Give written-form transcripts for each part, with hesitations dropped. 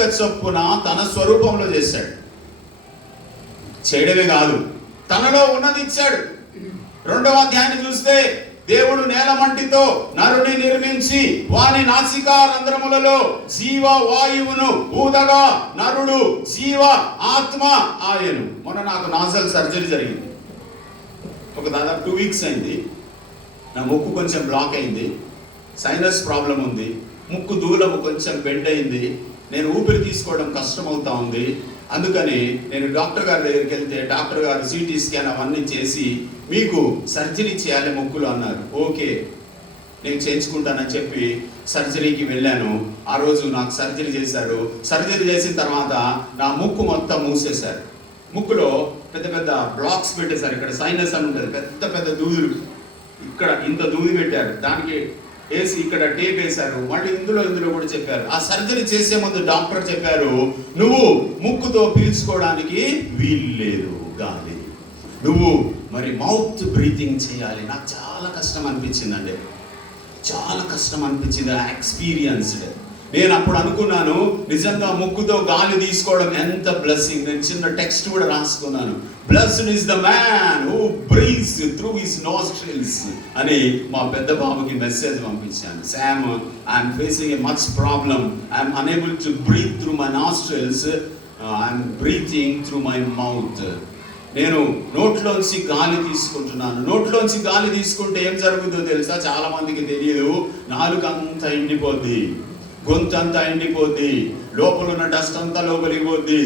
పోలిక చొప్పున తన స్వరూపంలో చేశాడు. చేయడమే కాదు, తనలో ఉన్నది ఇచ్చాడు. 2వ అధ్యాయాన్ని చూస్తే దేవుడు నేలమంటితో నరుని నిర్మించి వాని నాసికా రంధ్రములలో జీవ వాయువును ఊదగా నరుడు జీవ ఆత్మ ఆయను. మొన్న నాకు నాజల్ సర్జరీ జరిగింది. ఒక దాదాపు 2 వీక్స్ అయింది. నా ముక్కు కొంచెం బ్లాక్ అయింది, సైనస్ ప్రాబ్లం ఉంది, ముక్కు దూలము కొంచెం బెండ్ అయింది, నేను ఊపిరి తీసుకోవడం కష్టం అవుతా ఉంది. అందుకని నేను డాక్టర్ గారి దగ్గరికి వెళ్తే డాక్టర్ గారు సిటీ స్కాన్ అవన్నీ చేసి మీకు సర్జరీ చేయాలి ముక్కులు అన్నారు. ఓకే, నేను చేయించుకుంటానని చెప్పి సర్జరీకి వెళ్ళాను. ఆ రోజు నాకు సర్జరీ చేశారు. సర్జరీ చేసిన తర్వాత నా ముక్కు మొత్తం మూసేశారు. ముక్కులో పెద్ద పెద్ద బ్లాక్స్ పెట్టేశారు. ఇక్కడ సైనస్ అని ఉంటుంది, పెద్ద పెద్ద దూదులు, ఇక్కడ ఇంత దూది పెట్టారు, దానికి వేసి ఇక్కడ టేప్ వేశారు. మళ్ళీ ఇందులో కూడా చెప్పారు. ఆ సర్జరీ చేసే ముందు డాక్టర్ చెప్పారు, నువ్వు ముక్కుతో పీల్చుకోవడానికి వీలు లేదు గాలి, నువ్వు మరి మౌత్ బ్రీతింగ్ చేయాలి. నాకు చాలా కష్టం అనిపించిందండి, చాలా కష్టం అనిపించింది. ఆ ఎక్స్పీరియన్స్డ్. నేను అప్పుడు అనుకున్నాను, నిజంగా ముక్కుతో గాలి తీసుకోవడం ఎంత బ్లెస్సింగ్. నేను చిన్న టెక్స్ట్ కూడా రాసుకున్నాను, blessed is the man who breathes through his nostrils అని మా పెద్ద బాబుకి మెసేజ్ పంపించాను. Sam, I'm facing a much problem, I'm unable to breathe through my nostrils, I'm breathing through my mouth. నేను నోట్లోంచి గాలి తీసుకుంటున్నాను. నోట్లోంచి గాలి తీసుకుంటే ఏం జరుగుతుందో తెలుసా? చాలా మందికి తెలియదు. నాలుక అంతా ఎండిపోద్ది, గొంతు అంతా ఎండిపోద్ది, లోపల ఉన్న డస్ట్ అంతా లోపలికి పోద్ది.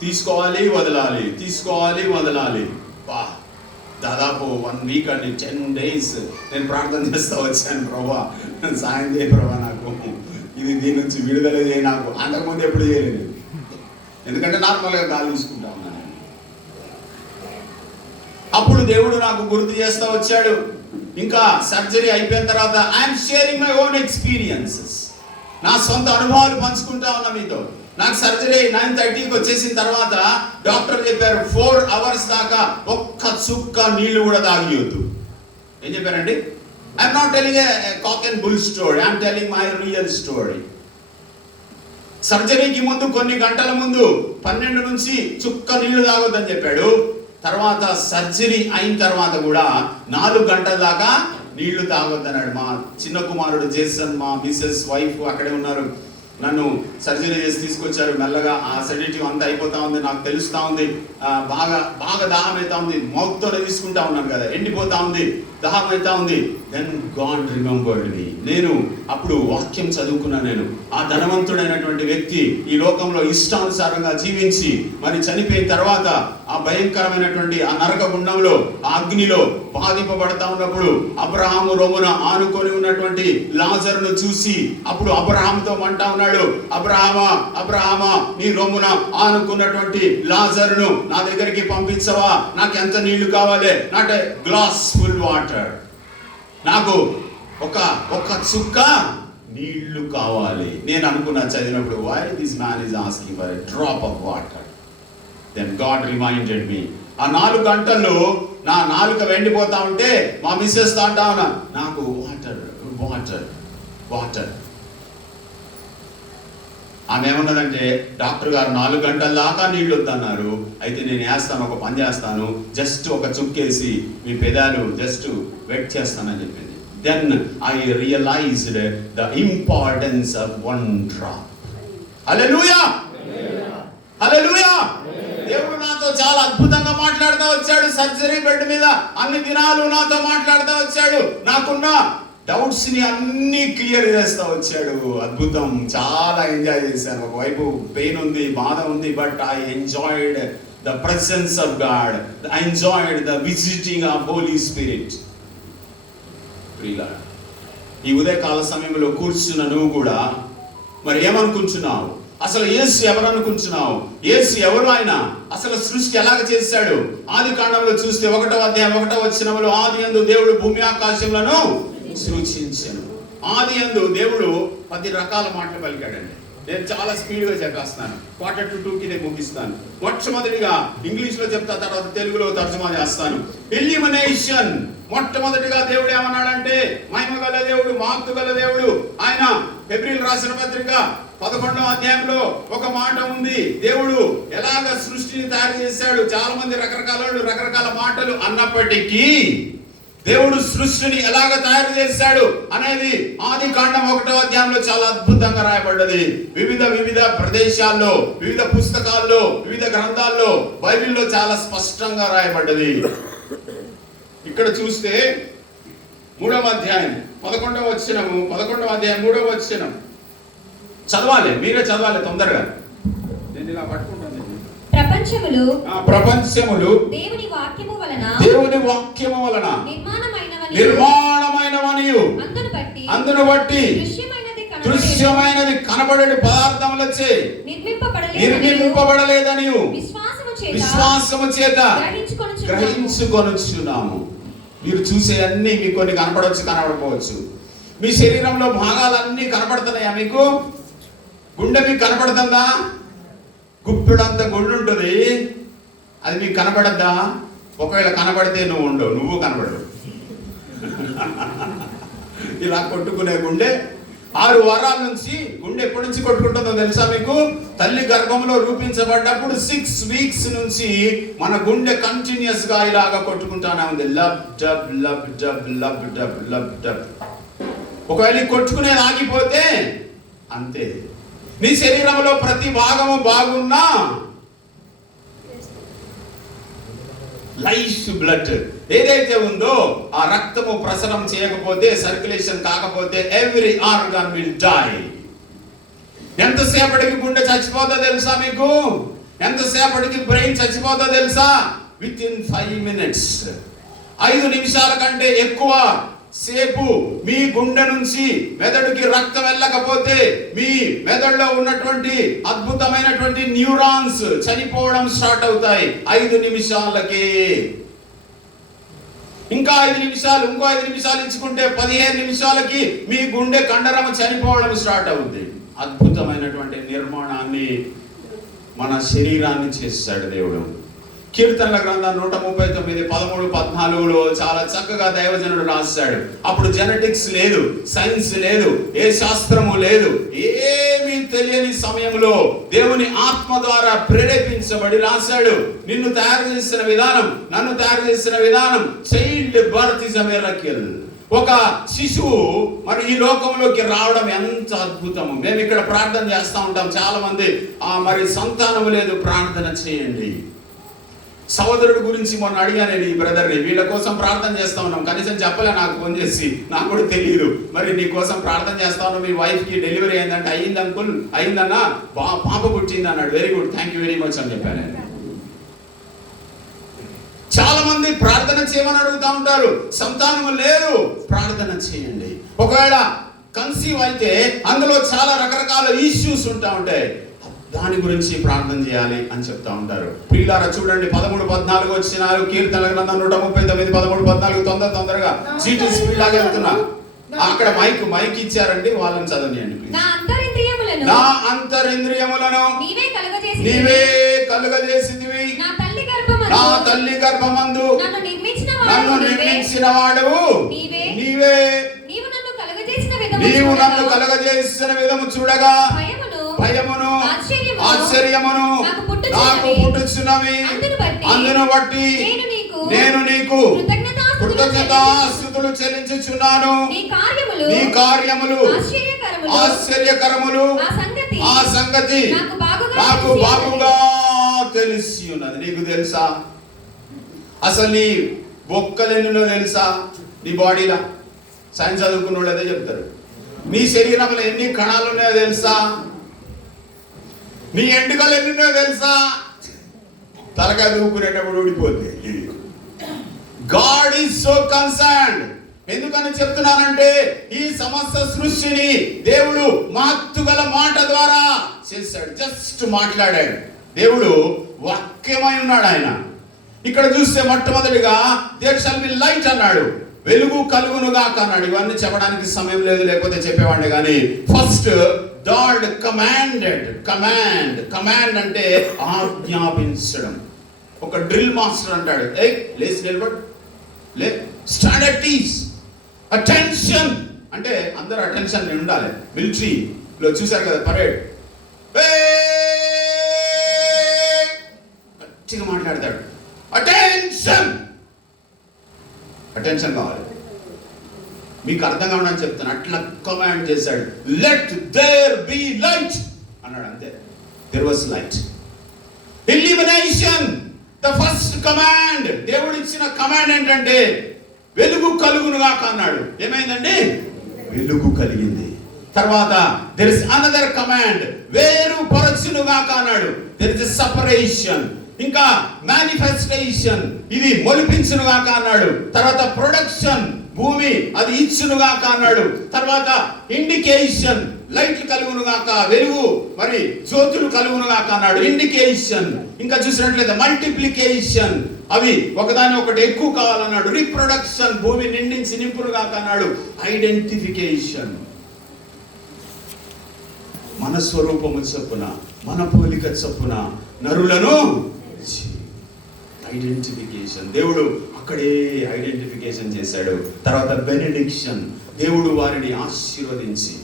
తీసుకోవాలి వదలాలి, తీసుకోవాలి వదలాలి. దాదాపు 1 వీక్ అండి, 10 days నేను ప్రార్థన చేస్తూ వచ్చాను, ప్రభా సాయం చేయ ప్రభా, నాకు దీని నుంచి విడుదల చేయ. నాకు అంతకుముందు ఎప్పుడు చేయలేదు, ఎందుకంటే నార్మల్గా గాలి తీసుకుంటా ఉన్నాను. అప్పుడు దేవుడు నాకు గుర్తు చేస్తూ వచ్చాడు. ఇంకా సర్జరీ అయిపోయిన తర్వాత I'm sharing my own experiences, నా సొంత అనుభవాలు పంచుకుంటా ఉన్నా మీతో. నాకు సర్జరీ 9:30కి వచ్చేసిన తర్వాత డాక్టర్ చెప్పారు 4 hours దాకా ఒక్క చుక్క నీళ్లు కూడా తాగియొద్దు. ఏం చెప్పారండి? I'm not telling a cock and bull story, I'm telling my real story. సర్జరీకి ముందు కొన్ని గంటల ముందు 12 నుంచి చుక్క నీళ్లు తాగొద్దని చెప్పాడు. తర్వాత సర్జరీ అయిన తర్వాత కూడా 4 గంటల దాకా నీళ్లు తాగొద్దన్నాడు. మా చిన్న కుమారుడు జేసన్, మా మిస్సెస్ వైఫ్ అక్కడే ఉన్నారు. నన్ను సర్జరీ చేసి తీసుకొచ్చారు. మెల్లగా ఆ సెడేటివ్ అంతా అయిపోతా ఉంది, నాకు తెలుస్తా ఉంది. బాగా బాగా దాహం అవుతా ఉంది, మౌత్తోనే తీసుకుంటా ఉన్నాను కదా, ఎండిపోతా ఉంది, దాహం అవుతా ఉంది. దెన్ గాడ్ రిమెంబర్డ్ మీ. నేను అప్పుడు వాక్యం చదువుకున్నాను. నేను ఆ ధనవంతుడైనటువంటి వ్యక్తి ఈ లోకంలో ఇష్టానుసారంగా జీవించి మరి చనిపోయిన తర్వాత ఆ భయంకరమైనటువంటి ఆ నరక గుండంలో, ఆ అగ్నిలో బాధింపబడతా ఉన్నప్పుడు అబ్రహాము రొమ్మున ఆనుకొని ఉన్నటువంటి లాజరును చూసి అప్పుడు అబ్రహాముతో అంటా ఉన్నాడు, అబ్రహామా అబ్రహామా, నీ రొమ్మున ఆనుకున్నటువంటి లాజరును నా దగ్గరికి పంపించవా? నాకు ఎంత నీళ్లు కావాలి? Not a glass full water, నాకు ఒక చుక్క నీళ్లు కావాలి. నేను అనుకున్నా చదివినప్పుడు, why this man is asking for a drop of water? Then God reminded me. ఆ 4 గంటల్లో నా నాలుక వెండిపోతా ఉంటే మా మిస్సెస్ అంటా ఉన్నా, నాకు వాటర్ వాటర్ వాటర్. ఆమె ఏమన్నదంటే, డాక్టర్ గారు 4 గంటల దాకా నీళ్ళు వద్దన్నారు, అయితే నేను వేస్తాను, ఒక పని చేస్తాను, జస్ట్ ఒక చుక్కేసి మీ పెదాలు జస్ట్ వెట్ చేస్తానని చెప్పింది. Then I realized the importance of 1 drop. Hallelujah, hallelujah. దేవుడు నాతో చాలా అద్భుతంగా మాట్లాడుతూ వచ్చాడు. సర్జరీ బెడ్ మీద అన్ని దినాలు నాతో మాట్లాడుతూ వచ్చాడు. నాకున్న డౌట్స్ ని అన్ని క్లియర్ చేస్తూ వచ్చాడు. అద్భుతం, చాలా ఎంజాయ్ చేశాను. ఒకవైపు పెయిన్ ఉంది, బాధ ఉంది, but I enjoyed the presence of God, I enjoyed the visiting of Holy Spirit. ఈ ఉదయకాల సమయంలో కూర్చున్న నువ్వు కూడా మరి ఏమనుకుంటున్నావు? అసలు యేసు ఎవరు అనుకుంటున్నావు? యేసు ఎవరు? ఆయన అసలు సృష్టి ఎలాగ చేశాడు? ఆది కాండంలో చూస్తే 1వ అధ్యాయం 1వ వచనంలో, ఆది యందు దేవుడు భూమి ఆకాశములను సృష్టించాను. ఆది యందు దేవుడు 10 రకాల మాటలు పలికాడండి. నేను చాలా స్పీడ్గా చెప్పేస్తాను, 1:45కి నేను ముగిస్తాను. మొట్టమొదటిగా ఇంగ్లీష్లో చెప్తా, తర్వాత తెలుగులో తర్జుమా చేస్తాను. ఇల్యూమినేషన్. మొట్టమొదటిగా దేవుడు ఏమన్నాడంటే, మహిమ గల దేవుడు, మహత్తు గల దేవుడు. ఆయన హెబ్రీయులకు రాసిన పత్రిక 11వ అధ్యాయంలో ఒక మాట ఉంది. దేవుడు ఎలాగ సృష్టిని తయారు చేశాడు. చాలా మంది రకరకాల మాటలు అన్నప్పటికీ దేవుడు సృష్టిని ఎలాగ తయారు చేశాడు అనేది ఆదికాండం 1వ అధ్యాయంలో చాలా అద్భుతంగా రాయబడ్డది. వివిధ ప్రదేశాల్లో, వివిధ పుస్తకాల్లో, వివిధ గ్రంథాల్లో, బైబిల్లో చాలా స్పష్టంగా రాయబడ్డది. ఇక్కడ చూస్తే 3వ అధ్యాయం 11వ వచనము, 11వ అధ్యాయం 3వ వచనం చదవాలి. మీరే చదవాలి తొందరగా. నేను ఇలా పట్టుకుంటాను. ప్రపంచములు దేవుని వాక్యము వలన నిర్మాణమైనవనియు అందును బట్టి దృశ్యమైనది కనబడే పదార్థములచే నిర్మింపబడలేదనియు విశ్వాసము చేత గ్రహించుకొనుచున్నాము. మీరు చూసే అన్ని మీకు కొన్ని కనపడవచ్చు, కనబడకపోవచ్చు. మీ శరీరంలో భాగాలన్నీ కనపడుతున్నాయా? మీకు గుండె మీకు కనపడుతుందా? గుప్పెడంత గుండె ఉంటుంది, అది మీకు కనపడద్దా? ఒకవేళ కనబడితే నువ్వు కనబడవు. ఇలా కొట్టుకునే గుండె 6 వారాల నుంచి గుండె ఎప్పటి నుంచి కొట్టుకుంటుందో తెలుసా మీకు? తల్లి గర్భంలో రూపించబడ్డప్పుడు 6 వీక్స్ నుంచి మన గుండె కంటిన్యూస్ గా ఇలాగా కొట్టుకుంటానే ఉంది. Lub dub lub dub lub dub lub dub. ఒకవేళ కొట్టుకునేది ఆగిపోతే అంతే. నీ శరీరంలో ప్రతి భాగము బాగున్నా లైఫ్ బ్లడ్ ఏదైతే ఉందో ఆ రక్తము ప్రసరణ చేయకపోతే, సర్క్యులేషన్ కాకపోతే ఎవ్రీ ఆర్గాన్ విల్ డై. ఎంతసేపటికి గుండె చచ్చిపోతుందో తెలుసా మీకు? ఎంతసేపటికి బ్రెయిన్ చచ్చిపోతుందో తెలుసా? With in 5 minutes. 5 నిమిషాల కంటే ఎక్కువ సేపు మీ గుండె నుంచి మెదడుకి రక్తం వెళ్ళకపోతే మీ మెదడులో ఉన్నటువంటి అద్భుతమైనటువంటి న్యూరాన్స్ చనిపోవడం స్టార్ట్ అవుతాయి 5 నిమిషాలకే. ఇంకా 5 నిమిషాలు, ఇంకో 5 నిమిషాలు ఇచ్చుకుంటే 15 నిమిషాలకి మీ గుండె కండరం చనిపోవడం స్టార్ట్ అవుతుంది. అద్భుతమైనటువంటి నిర్మాణాన్ని మన శరీరాన్ని చేస్తాడు దేవుడు. కీర్తనల గ్రంథం 139, 13, 14లో చాలా చక్కగా దైవజనుడు రాశాడు. అప్పుడు జెనెటిక్స్ లేదు, సైన్స్ లేదు, ఏ శాస్త్రము లేదు, ఏమీ తెలియని సమయంలో దేవుని ఆత్మ ద్వారా ప్రేరేపించబడి రాశాడు. నిన్ను తయారు చేసిన విధానం, నన్ను తయారు చేసిన విధానం, child birth is a miracle. ఒక శిశువు మరి ఈ లోకంలోకి రావడం ఎంత అద్భుతము. మేము ఇక్కడ ప్రార్థన చేస్తూ ఉంటాం. చాలా మంది మరి సంతానం లేదు, ప్రార్థన చేయండి. సహోదరుడు గురించి మొన్న అడిగా నేను ఈ బ్రదర్ని, వీళ్ళ కోసం ప్రార్థన చేస్తా ఉన్నాం. కనీసం చెప్పలే నాకు ఫోన్ చేసి, నాకు కూడా తెలియదు. మరి నీ కోసం ప్రార్థన చేస్తా ఉన్నాం, మీ వైఫ్కి డెలివరీ అయిందంటే. అయింది అంకుల్, అయిందన్నా, పాప పుట్టింది అన్నాడు. Very good, thank you very much అని చెప్పాను. చాలా మంది ప్రార్థన చేయమని అడుగుతా ఉంటారు, సంతానం లేదు, ప్రార్థన చేయండి. ఒకవేళ కన్సీవ్ అయితే అందులో చాలా రకరకాల ఇష్యూస్ ఉంటాయి, దాని గురించి ప్రార్థన చేయాలి అని చెప్తా ఉంటారు. ప్రియులారా చూడండి, 13, 14 వచ్చినారు. కీర్తనల గ్రంథం 139, 13, 14 తొందరగా సీటు స్పీడ్ లాగా వెళ్తున్నా. అక్కడ మైక్ ఇచ్చారండి, వాళ్ళని చదవనియండి ప్లీజ్. నా అంతరింద్రియములను నీవే కలుగజేసితివి, నా తల్లి గర్భమందు నన్ను నిర్మించిన వాడవు నీవే. నీవు నన్ను కలుగజేసిన విధము చూడగా భయమును ఆశ్చర్యమును నాకు పుట్టుచున్నవి. అందును బట్టి నేను నీకు కృతజ్ఞతాస్తుతులు చెల్లించుచున్నాను. నీ కార్యములు ఆశ్చర్యకరములు, ఆ సంగతి నాకు బాగుగా తెలిసి ఉన్నది. నీకు తెలుసా అసలు నీ బొక్కలెన్నో తెలుసా? నీ బాడీలో సైన్స్ చదువుకున్న వాళ్ళు అదే చెప్తారు. నీ శరీరంలో ఎన్ని కణాలు ఉన్నాయో తెలుసా? నీ ఎండుకలు ఎన్నున్నాయో తెలుసా? తలకాయ దూకునేటప్పుడు ఊడిపోతే. God is so concerned. ఎందుకని చెప్తున్నానంటే ఈ సమస్త సృష్టిని దేవుడు మహత్తుగల మాట ద్వారా చేశాడు. జస్ట్ మాట్లాడాడు. దేవుడు వాక్యమై ఉన్నాడు ఆయన. ఇక్కడ చూస్తే మొట్టమొదటిగా దేర్ షల్ బి లైట్ అన్నాడు, వెలుగు కలుగునుగాక అన్నాడు. ఇవన్నీ చెప్పడానికి సమయం లేదు, లేకపోతే చెప్పేవాడిని. కానీ ఫస్ట్ God commanded. కమాండ్ అంటే ఆజ్ఞాపించడం. ఒక డ్రిల్ మాస్టర్ అంటాడు, లేచి నిలబడు, లే, స్టాండ్ అట్ ఈజ్, అటెన్షన్ అంటే అందరూ అటెన్షన్ ఉండాలి. మిలిటరీ లో చూశారు కదా పరేడ్, గట్టిగా మాట్లాడతాడు, అటెన్షన్, అటెన్షన్ కావాలి. మీకు అర్థం కావడానికి చెప్తాను. అట్లా కమాండ్ చేశాడు, లెట్ దేర్ బి లైట్ అన్నాడు. అంతే, there was light. Illumination, the first command. దేవుడు ఇచ్చిన కమాండ్ ఏంటంటే వెలుగు కలుగునుగాక అన్నాడు. ఏమైందండి? వెలుగు కలిగింది. తర్వాత దెర్ ఇస్ అనదర్ కమాండ్, వేరు పరచునుగాక అన్నాడు. There is a separation. ఇంకా మేనిఫెస్టేషన్, ఇది మొలిపించునుగాక అన్నాడు. తర్వాత ప్రొడక్షన్, భూమి అది ఇచ్చునుగాక అన్నాడు. తర్వాత ఇండికేషన్, లైట్లు కలుగునుగాక, వెలుగు మరి జ్యోతులు కలుగునుగాక అన్నాడు. ఇండికేషన్. ఇంకా చూసినట్లయితే మల్టిప్లికేషన్, అవి ఒకదాని ఒకటి ఎక్కువ కావాలన్నాడు. రీప్రొడక్షన్, భూమి నిండించి నింపునుగాక అన్నాడు. ఐడెంటిఫికేషన్, మన స్వరూపము చొప్పున మన పోలిక చొప్పున నరులను. ఐడెంటిఫికేషన్, దేవుడు అక్కడే ఐడెంటిఫికేషన్ చేశాడు. తర్వాత బెనెడిక్షన్, దేవుడు వారిని ఆశీర్వదించి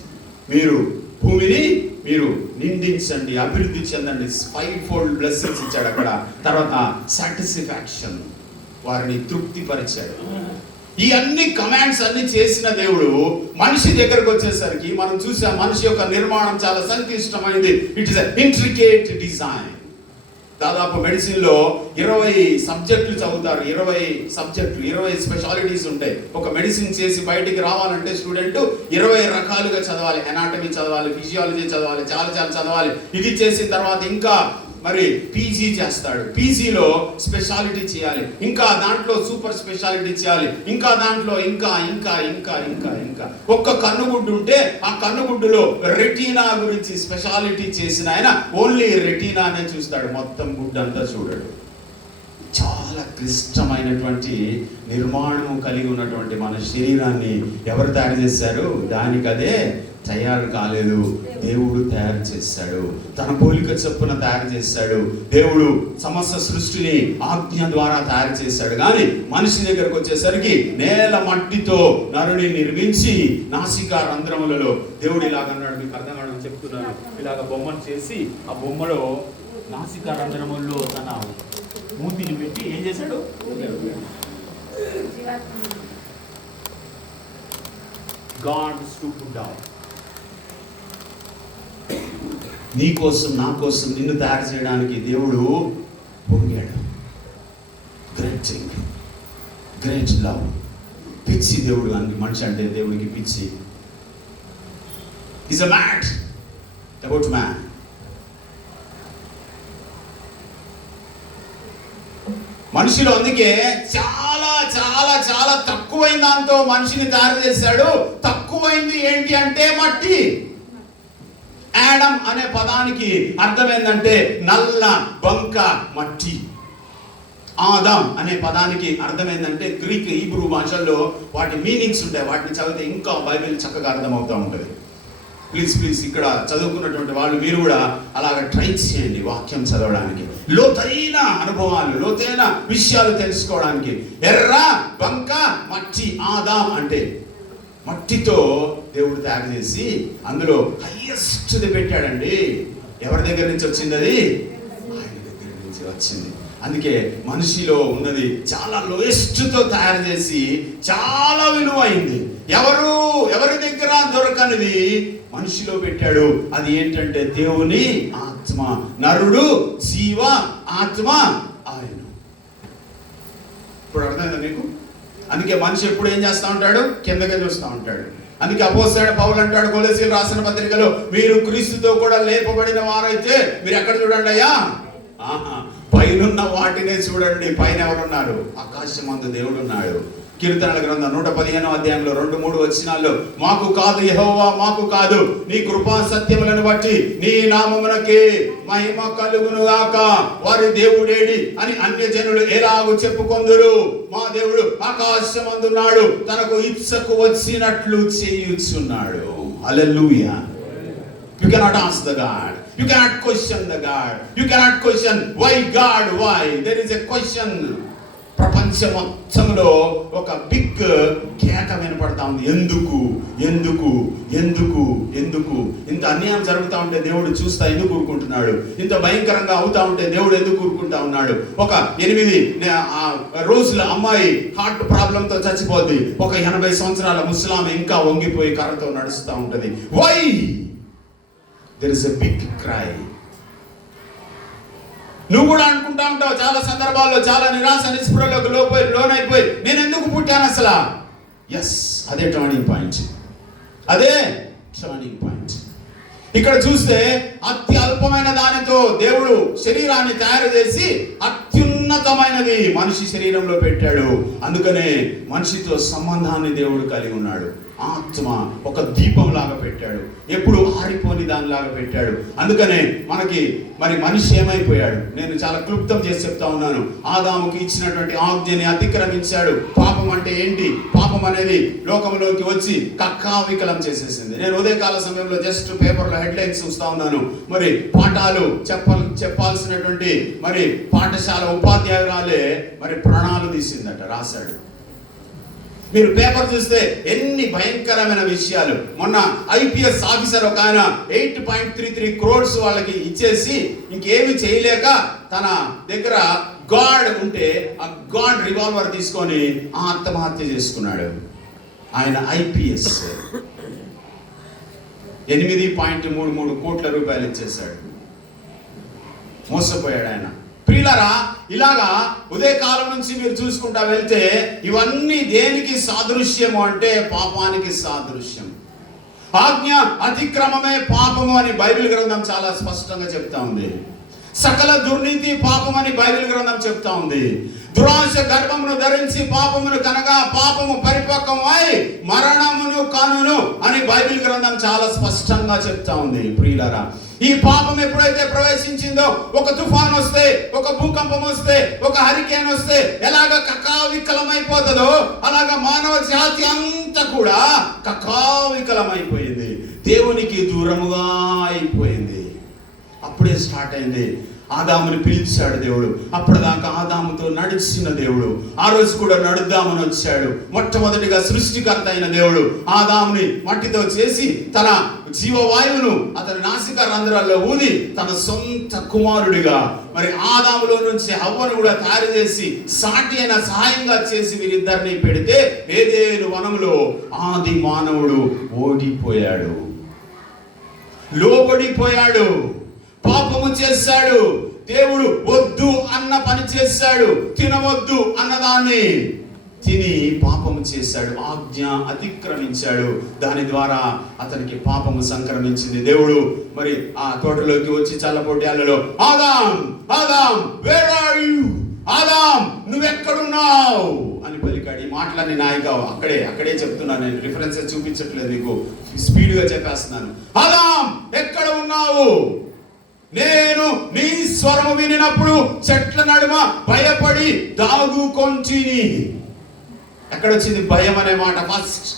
మీరు భూమిని మీరు నిందించండి, అభివృద్ధి చెందండి, 5-fold బ్లెస్సింగ్స్ ఇచ్చాడు అక్కడ. తర్వాత సాటిస్ఫాక్షన్, వారిని తృప్తిపరిచాడు. ఈ అన్ని కమాండ్స్ అన్ని చేసిన దేవుడు మనిషి దగ్గరకు వచ్చేసరికి మనం చూసాం, మనిషి యొక్క నిర్మాణం చాలా సంక్లిష్టమైనది. It is intricate design. దాదాపు మెడిసిన్ లో 20 సబ్జెక్టులు చదువుతారు. 20 స్పెషాలిటీస్ ఉంటాయి. ఒక మెడిసిన్ చేసి బయటికి రావాలంటే స్టూడెంట్ 20 రకాలుగా చదవాలి. ఎనాటమీ చదవాలి, ఫిజియాలజీ చదవాలి, చాలా చదవాలి. ఇది చేసిన తర్వాత ఇంకా మరి పీజీ చేస్తాడు. పీజీలో స్పెషాలిటీ చేయాలి, ఇంకా దాంట్లో సూపర్ స్పెషాలిటీ చేయాలి, ఇంకా దాంట్లో ఇంకా ఇంకా ఇంకా ఇంకా ఇంకా ఒక్క కన్నుగుడ్డు ఉంటే ఆ కన్నుగుడ్డులో రెటీనా గురించి స్పెషాలిటీ చేసిన ఆయన ఓన్లీ రెటీనానే చూస్తాడు, మొత్తం గుడ్డు అంతా చూడడు. చాలా క్లిష్టమైనటువంటి నిర్మాణం కలిగి ఉన్నటువంటి మన శరీరాన్ని ఎవరు తయారు చేశారు? దానికదే తయారు కాలేదు, దేవుడు తయారు చేశాడు. తన పోలిక చొప్పున తయారు చేశాడు. దేవుడు సమస్త సృష్టిని ఆజ్ఞ ద్వారా తయారు చేశాడు. కానీ మనిషి దగ్గరకు వచ్చేసరికి నేల మట్టితో నరుని నిర్మించి నాసికా రంధ్రములలో దేవుడు ఇలాగన్నాడు. మీకు అర్థం కావడం చెప్తున్నాను. ఇలాగ బొమ్మను చేసి ఆ బొమ్మలో నాసికా రంధ్రములలో తన మూతిని పెట్టి ఏం చేశాడు? God stooped down. నీ కోసం నా కోసం నిన్ను తయారు చేయడానికి దేవుడు వంగాడు. Great thing, great love. పిచ్చి దేవుడు అని మనిషి అంటే దేవుడికి పిచ్చి. Is a mad about man. మనిషిలో అందుకే చాలా చాలా చాలా తక్కువైన దాంతో మనిషిని తయారు చేశాడు. తక్కువైంది ఏంటి అంటే మట్టి. యాడమ్ అనే పదానికి అర్థం ఏంటంటే నల్ల బంక మట్టి. ఆదాం అనే పదానికి అర్థం ఏంటంటే గ్రీక్, హీబ్రూ భాషల్లో వాటి మీనింగ్స్ ఉంటాయి. వాటిని చదివితే ఇంకా బైబిల్ చక్కగా అర్థమవుతూ ఉంటుంది. ప్లీజ్ ఇక్కడ చదువుకున్నటువంటి వాళ్ళు మీరు కూడా అలాగ ట్రై చేయండి వాక్యం చదవడానికి, లోతైన అనుభవాలు, లోతైన విషయాలు తెలుసుకోవడానికి. ఎర్ర బంక మట్టి. ఆదాం అంటే మట్టితో దేవుడు తయారు చేసి అందులో హైయెస్ట్ది పెట్టాడండి. ఎవరి దగ్గర నుంచి వచ్చింది అది? ఆయన దగ్గర నుంచి వచ్చింది. అందుకే మనిషిలో ఉన్నది చాలా లోయెస్ట్తో తయారు చేసి చాలా విలువైంది. ఎవరి దగ్గర దొరకనిది మనిషిలో పెట్టాడు. అది ఏంటంటే దేవుని ఆత్మ. నరుడు జీవ ఆత్మ ఆయన. ఇప్పుడు అర్థమైందా మీకు? అందుకే మనిషి ఎప్పుడు ఏం చేస్తూ ఉంటాడు? కిందకే చూస్తూ ఉంటాడు. అందుకే అపోస్తలుడైన పౌలు అంటాడు కొలొస్సీయులకు రాసిన పత్రికలో, మీరు క్రీస్తుతో కూడా లేపబడిన వారైతే మీరు ఎక్కడ చూడండి అయ్యా? పైనున్న వాటినే చూడండి. పైన ఎవరున్నారు? ఆకాశమందు దేవుడు ఉన్నాడు. కీర్తనల గ్రంథం 115వ అధ్యాయంలో 2-3 వచనాల్లో, మాకు కాదు యెహోవా, మాకు కాదు, నీ కృపా సత్యములను బట్టి నీ నామమునకే మహిమ కలుగునుగాక. వారి దేవుడేడి అని అన్యజనులు ఎలాగూ చెప్పుకొందురు? మా దేవుడు ఆకాశమందున్నాడు, తనకు ఇచ్చకు వచ్చినట్లు చేయుచున్నాడు. హల్లెలూయా. You cannot ask the God. You cannot question the God. You cannot question why God, why. There is a question. ప్రపంచం మొత్తంలో ఒక బిగ్ కేక వినపడతా ఉంది. ఎందుకు ఎందుకు ఎందుకు ఎందుకు ఇంత అన్యాయం జరుగుతూ ఉంటే దేవుడు చూస్తా ఎందుకు ఊరుకుంటున్నాడు? ఇంత భయంకరంగా అవుతా ఉంటే దేవుడు ఎందుకు ఊరుకుంటా ఉన్నాడు? ఒక 8 రోజుల అమ్మాయి హార్ట్ ప్రాబ్లంతో చచ్చిపోద్ది. ఒక 80 సంవత్సరాల ముస్లాం ఇంకా వంగిపోయి కర్రతో నడుస్తూ ఉంటది. Why? There is a big cry. నువ్వు కూడా అనుకుంటా ఉంటావు చాలా సందర్భాల్లో, చాలా నిరాశ నిస్పృహలోకి లోనైపోయి నేను ఎందుకు పుట్టాను అసలు? ఎస్, అదే టర్నింగ్ పాయింట్. అదే టర్నింగ్ పాయింట్. ఇక్కడ చూస్తే అత్యల్పమైన దానితో దేవుడు శరీరాన్ని తయారు చేసి అత్యున్నతమైనది మనిషి శరీరంలో పెట్టాడు. అందుకనే మనిషితో సంబంధాన్ని దేవుడు కలిగి ఉన్నాడు. ఆత్మ ఒక దీపం లాగా పెట్టాడు, ఎప్పుడు ఆరిపోని దానిలాగా పెట్టాడు. అందుకనే మనకి మరి మనిషి ఏమైపోయాడు? నేను చాలా క్లుప్తం చేసి చెప్తా ఉన్నాను. ఆదాముకి ఇచ్చినటువంటి ఆజ్ఞని అతిక్రమించాడు. పాపం అంటే ఏంటి? పాపం అనేది లోకంలోకి వచ్చి కక్కావికలం చేసేసింది. నేను ఉదయకాల సమయంలో జస్ట్ పేపర్లో హెడ్లైన్స్ చూస్తా ఉన్నాను. మరి పాఠాలు చెప్పాల్సినటువంటి మరి పాఠశాల ఉపాధ్యాయురాలే మరి ప్రాణాలు తీసిందట, రాశాడు. మీరు పేపర్ చూస్తే ఎన్ని భయంకరమైన విషయాలు. మొన్న ఐపీఎస్ ఆఫీసర్ ఒక ఆయన 8.33 crores వాళ్ళకి ఇచ్చేసి ఇంకేమి చేయలేక తన దగ్గర గాడ్ ఉంటే ఆ గాడ్ రివాల్వర్ తీసుకొని ఆత్మహత్య చేసుకున్నాడు. ఆయన ఐపీఎస్ 8.33 కోట్ల రూపాయలు ఇచ్చేశాడు. మోసపోయాడు ఆయన. ప్రియులారా, ఇలాగా ఉదయకాలం నుంచి మీరు చూసుకుంటా వెళ్తే ఇవన్నీ దేనికి సాదృశ్యము అంటే పాపానికి సాదృశ్యం. ఆజ్ఞ అతిక్రమమే పాపము అని బైబిల్ గ్రంథం చాలా స్పష్టంగా చెప్తా ఉంది. సకల దుర్నీతి పాపం అని బైబిల్ గ్రంథం చెప్తా ఉంది. దురాశ గర్భమును ధరించి పాపమును కనగా పాపము పరిపక్వమై మరణమును కనును అని బైబిల్ గ్రంథం చాలా స్పష్టంగా చెప్తా ఉంది. ప్రియులారా, ఈ పాపం ఎప్పుడైతే ప్రవేశించిందో, ఒక తుఫాన్ వస్తే, ఒక భూకంపం వస్తే, ఒక హరికేన్ వస్తే ఎలాగ కకావికలమైపోతుందో అలాగా మానవ జాతి అంతా కూడా కకావికలమైపోయింది, దేవునికి దూరముగా అయిపోయింది. అప్పుడే స్టార్ట్ అయింది. ఆదాముని పిలిచాడు దేవుడు. అప్పటిదాకా ఆదాముతో నడిచిన దేవుడు ఆ రోజు కూడా నడుద్దామని వచ్చాడు. మొట్టమొదటిగా సృష్టికర్త అయిన దేవుడు ఆదాముని మట్టితో చేసి తన జీవవాయువును అతని నాసిక రంధ్రాల్లో ఊది తన సొంత కుమారుడిగా మరి ఆదాములో నుంచి హవ్వను కూడా తయారు చేసి సాటి అయిన సహాయంగా చేసి వీరిద్దరిని పెడితే ఏదేను వనంలో ఆది మానవుడు ఓడిపోయాడు, లోబడిపోయాడు, పాపము చేశాడు. దేవుడు వద్దు అన్న పని చేశాడు. తినవద్దు అన్నదాన్ని తిని పాపము చేశాడు, ఆజ్ఞ అతిక్రమించాడు. దాని ద్వారా అతనికి పాపము సంక్రమించింది. దేవుడు మరి ఆ తోటలోకి వచ్చి చల్లపొట్యాలలో Adam Adam where are you, Adam నువ్వెక్కడున్నావు అని పలికాడు. ఈ మాటలన్నీ నాయక అక్కడే చెప్తున్నాను, నేను రిఫరెన్సెస్ చూపించట్లేదు, మీకు స్పీడ్గా చెప్పేస్తున్నాను. ఆదాం ఎక్కడ ఉన్నావు? నేను నీ స్వరము వినినప్పుడు చెట్ల నడుమ భయపడి దాగుకొంటిని. ఎక్కడొచ్చింది భయం అనే మాట? ఫస్ట్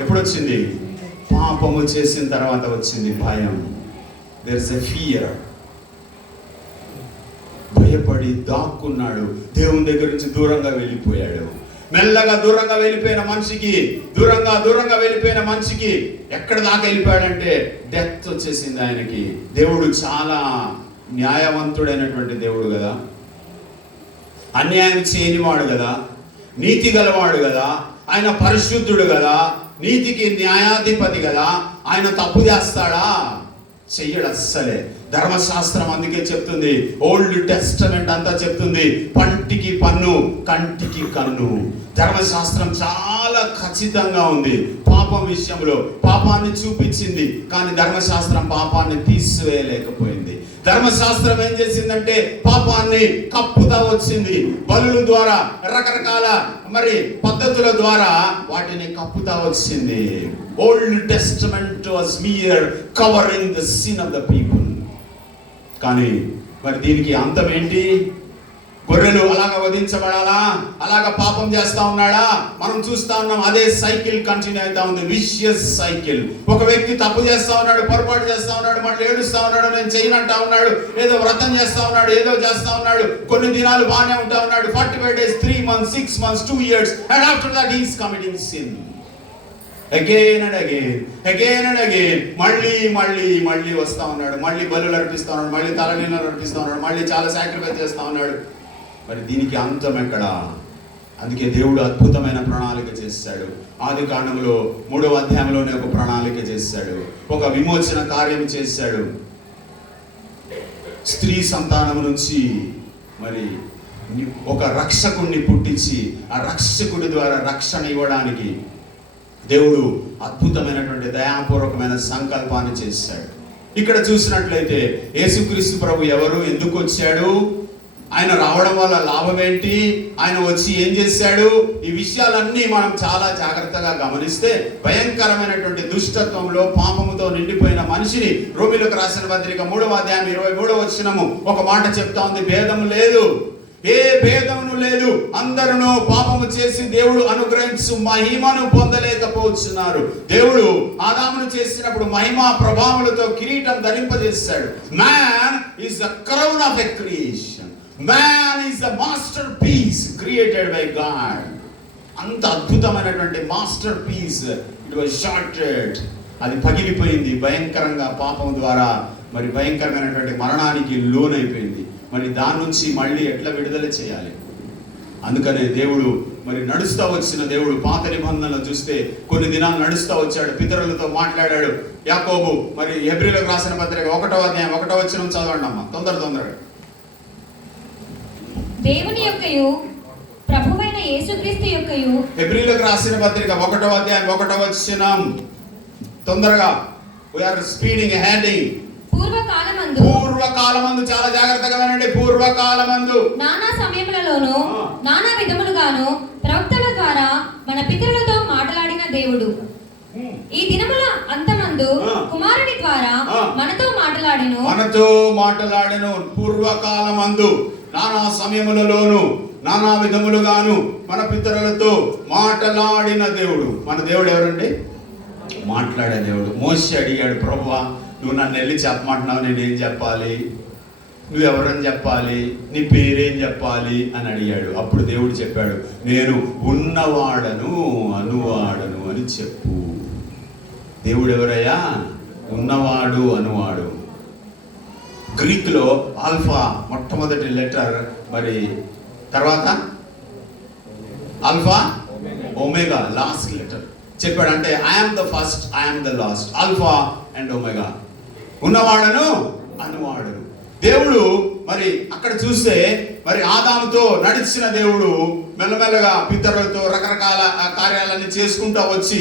ఎప్పుడొచ్చింది? పాపము చేసిన తర్వాత వచ్చింది భయం. There is a fear. భయపడి దాక్కున్నాడు, దేవుని దగ్గర నుంచి దూరంగా వెళ్ళిపోయాడు. మెల్లగా దూరంగా వెళ్ళిపోయిన మనిషికి ఎక్కడ దాకా వెళ్ళిపోయాడంటే డెత్ వచ్చేసింది ఆయనకి. దేవుడు చాలా న్యాయవంతుడైనటువంటి దేవుడు కదా, అన్యాయం చేయనివాడు కదా, నీతి గలవాడు కదా, ఆయన పరిశుద్ధుడు కదా, నీతికి న్యాయాధిపతి కదా. ఆయన తప్పు చేస్తాడా? చెయ్యడు అస్సలే. ధర్మశాస్త్రం అందుకే చెప్తుంది, ఓల్డ్ టెస్టమెంట్ అంతా చెప్తుంది, పంటికి పన్ను కంటికి కన్ను. ధర్మశాస్త్రం చాలా ఖచ్చితంగా ఉంది పాపం విషయంలో. పాపాన్ని చూపించింది కానీ ధర్మశాస్త్రం పాపాన్ని తీసివేయలేకపోయింది. ధర్మశాస్త్రం ఏం చేసిందంటే పాపాన్ని కప్పుతా వచ్చింది. బలుల ద్వారా, రకరకాల మరి పద్ధతుల ద్వారా వాటిని కప్పుతా వచ్చింది. Old Testament was mere covering the sin of the people. కానీ మరి దీనికి అంతం ఏంటి? గొర్రెలు అలాగా వధించబడాలా, అలాగా పాపం చేస్తా ఉన్నాడా, మనం చూస్తా ఉన్నాం. అదే సైకిల్ కంటిన్యూ అవుతా ఉంది, విషియస్ సైకిల్. ఒక వ్యక్తి తప్పు చేస్తా ఉన్నాడు, పొరపాటు చేస్తా ఉన్నాడు, మళ్ళీ ఏడుస్తా ఉన్నాడు, నేను చేయనంటా ఉన్నాడు, ఏదో వ్రతం చేస్తా ఉన్నాడు, ఏదో చేస్తా ఉన్నాడు, కొన్ని దినాలు బాగానే ఉంటా ఉన్నాడు, 45 days, 3 months, 6 months, 2 years, and after that he is committing sin again and again. మళ్ళీ వస్తా ఉన్నాడు, మళ్ళీ బలులు అర్పిస్తా ఉన్నాడు, మళ్ళీ తలనీళ్ళు అర్పిస్తా ఉన్నాడు, మళ్ళీ చాలా సాక్రిఫైస్ చేస్తా ఉన్నాడు. మరి దీనికి అంతం ఎక్కడా? అందుకే దేవుడు అద్భుతమైన ప్రణాళిక చేశాడు. ఆది కాండంలో 3వ అధ్యాయంలోనే ఒక ప్రణాళిక చేశాడు, ఒక విమోచన కార్యం చేశాడు. స్త్రీ సంతానం నుంచి మరి ఒక రక్షకుడిని పుట్టించి ఆ రక్షకుడి ద్వారా రక్షణ ఇవ్వడానికి దేవుడు అద్భుతమైనటువంటి దయాపూర్వకమైన సంకల్పాన్ని చేశాడు. ఇక్కడ చూసినట్లయితే యేసుక్రీస్తు ప్రభు ఎవరు, ఎందుకు వచ్చాడు, ఆయన రావడం వల్ల లాభం ఏంటి, ఆయన వచ్చి ఏం చేశాడు, ఈ విషయాలన్నీ మనం చాలా జాగ్రత్తగా గమనిస్తే భయంకరమైనటువంటి దుష్టత్వంలో పాపముతో నిండిపోయిన మనిషిని రోమీయులకు రాసిన పత్రిక 3వ అధ్యాయం 23వ వచనము ఒక మాట చెప్తా ఉంది, భేదము లేదు, ఏ భేదమును లేదు, అందరూ పాపము చేసి దేవుడు అనుగ్రహించు మహిమను పొందలేకపోతున్నారు. దేవుడు ఆదామును చేసినప్పుడు మహిమా ప్రభావములతో కిరీటం ధరింపజేశాడు. Man is the crown of a creation, man is the masterpiece created by God. అంత అద్భుతమైనటువంటి masterpiece it was shattered, అది పగిలిపోయింది భయంకరంగా పాపం ద్వారా, మరి భయంకరమైనటువంటి మరణానికి లోనైపోయింది. మరి దాని నుంచి మళ్ళీ ఎట్లా విడుదల చేయాలి? అందుకనే దేవుడు మరి నడుస్తూ వచ్చిన దేవుడు పాత నిబంధనలు చూస్తే కొన్ని దినాలు నడుస్తూ వచ్చాడు, పితరులతో మాట్లాడాడు. యాకోబు మరి హెబ్రీయులకు రాసిన పత్రిక 1వ అధ్యాయం 1వ వచనం చదవండి అమ్మా, తొందరగా. దేవుని యొక్కయు ప్రభువైన యేసుక్రీస్తు యొక్కయు, హెబ్రీయులకు రాసిన పత్రిక 1వ అధ్యాయం 1వ వచనం, తొందరగా. we are speeding ahead. పూర్వకాలమందు చాలా జాగ్రత్తగా వినండి. పూర్వకాలమందు నానా సమయములలోను నానా విధములుగాను ప్రవక్తల ద్వారా మన పితరులతో మాట్లాడిన దేవుడు ఈ దినముల అంతమందు కుమారుని ద్వారా మనతో మాట్లాడెను. పూర్వకాలమందు నానా సమయములలోను నానా విధములుగాను మన పితరులతో మాట్లాడిన దేవుడు. మన దేవుడు ఎవరండి? మాట్లాడే దేవుడు. మోషే అడిగాడు, ప్రభువా నువ్వు నన్ను వెళ్ళి చెప్పమంటున్నావు, నేనేం చెప్పాలి, నువ్వెవరని చెప్పాలి, నీ పేరేం చెప్పాలి అని అడిగాడు. అప్పుడు దేవుడు చెప్పాడు, నేను ఉన్నవాడను అనువాడను అని చెప్పు. దేవుడు ఎవరయ్యా? ఉన్నవాడు అనువాడు. గ్రీక్లో ఆల్ఫా మొట్టమొదటి లెటర్, మరి తర్వాత ఆల్ఫా ఒమేగా లాస్ట్ లెటర్ చెప్పాడు. అంటే I'm the first, I'm the last, alpha and omega, ఉన్నవాడను అనువాడను. దేవుడు మరి అక్కడ చూస్తే మరి ఆదాముతో నడిచిన దేవుడు మెల్లమెల్లగా పితరులతో రకరకాల కార్యాలన్నీ చేసుకుంటూ వచ్చి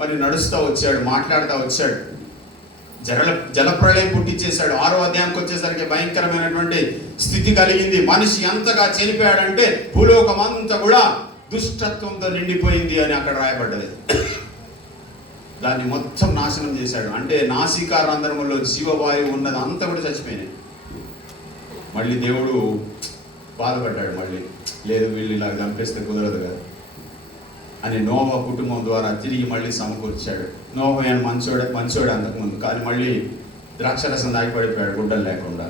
మరి నడుస్తూ వచ్చాడు, మాట్లాడుతూ వచ్చాడు. జలప్రళయం పుట్టించేశాడు. 6వ అధ్యాయంకి వచ్చేసరికి భయంకరమైనటువంటి స్థితి కలిగింది. మనిషి ఎంతగా చనిపోయాడంటే భూలోకం అంతా కూడా దుష్టత్వంతో నిండిపోయింది అని అక్కడ రాయబడ్డది. దాన్ని మొత్తం నాశనం చేశాడు. అంటే నాసికా రంధ్రములో జీవవాయువు ఉన్నది అంతా కూడా చచ్చిపోయినాయి. మళ్ళీ దేవుడు బాధపడ్డాడు. మళ్ళీ లేదు, వీళ్ళు ఇలా చంపేస్తే కుదరదు కదా అని నోవా కుటుంబం ద్వారా తిరిగి మళ్ళీ సమకూర్చాడు. నోవా ఆయన మంచోడు అంతకుముందు, కానీ మళ్ళీ ద్రాక్షరసం దాగి పడిపోయాడు గుడ్డలు లేకుండా.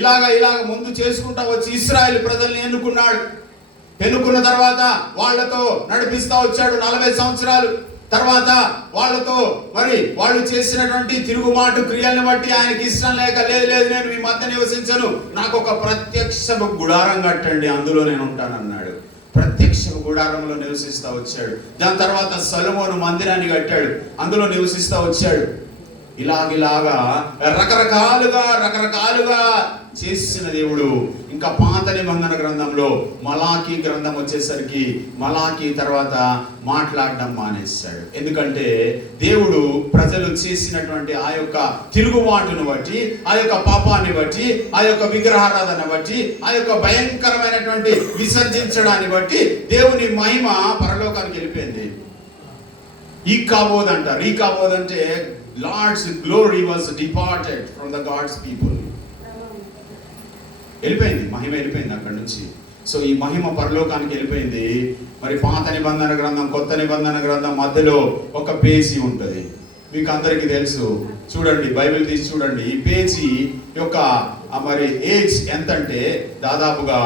ఇలాగా ముందు చేసుకుంటా వచ్చి ఇశ్రాయేలు ప్రజల్ని ఎన్నుకున్న తర్వాత వాళ్ళతో నడిపిస్తా వచ్చాడు 40 సంవత్సరాలు. తర్వాత వాళ్ళతో మరి వాళ్ళు చేసినటువంటి తిరుగుమాటు క్రియలను బట్టి ఆయనకి ఇష్టం లేక, లేదు నేను మీ మధ్య నివసించను, నాకు ఒక ప్రత్యక్ష గుడారం కట్టండి, అందులో నేను ఉంటానన్నాడు. ప్రత్యక్ష గుడారంలో నివసిస్తా వచ్చాడు. దాని తర్వాత సొలొమోను మందిరాన్ని కట్టాడు, అందులో నివసిస్తా వచ్చాడు. ఇలాగా రకరకాలుగా చేసిన దేవుడు ఇంకా పాత నిబంధన గ్రంథంలో మలాకీ గ్రంథం వచ్చేసరికి మలాకీ తర్వాత మాట్లాడడం మానేశాడు. ఎందుకంటే దేవుడు ప్రజలు చేసినటువంటి ఆ యొక్క తిరుగుబాటును బట్టి, ఆ యొక్క పాపాన్ని బట్టి, ఆ యొక్క విగ్రహారాధన బట్టి, ఆ యొక్క భయంకరమైనటువంటి విసర్జించడాన్ని బట్టి దేవుని మహిమ పరలోకానికి వెళ్ళిపోయింది. ఈకాబోదంటే Lord's glory was departed from the God's people. వెళ్ళిపోయింది, మహిమ వెళ్ళిపోయింది అక్కడి నుంచి. సో ఈ మహిమ పరలోకానికి వెళ్ళిపోయింది. మరి పాత నిబంధన గ్రంథం, కొత్త నిబంధన గ్రంథం మధ్యలో ఒక పేజీ ఉంటుంది, మీకు అందరికీ తెలుసు. చూడండి, బైబిల్ తీసి చూడండి. ఈ పేజీ యొక్క మరి ఏజ్ ఎంతంటే దాదాపుగా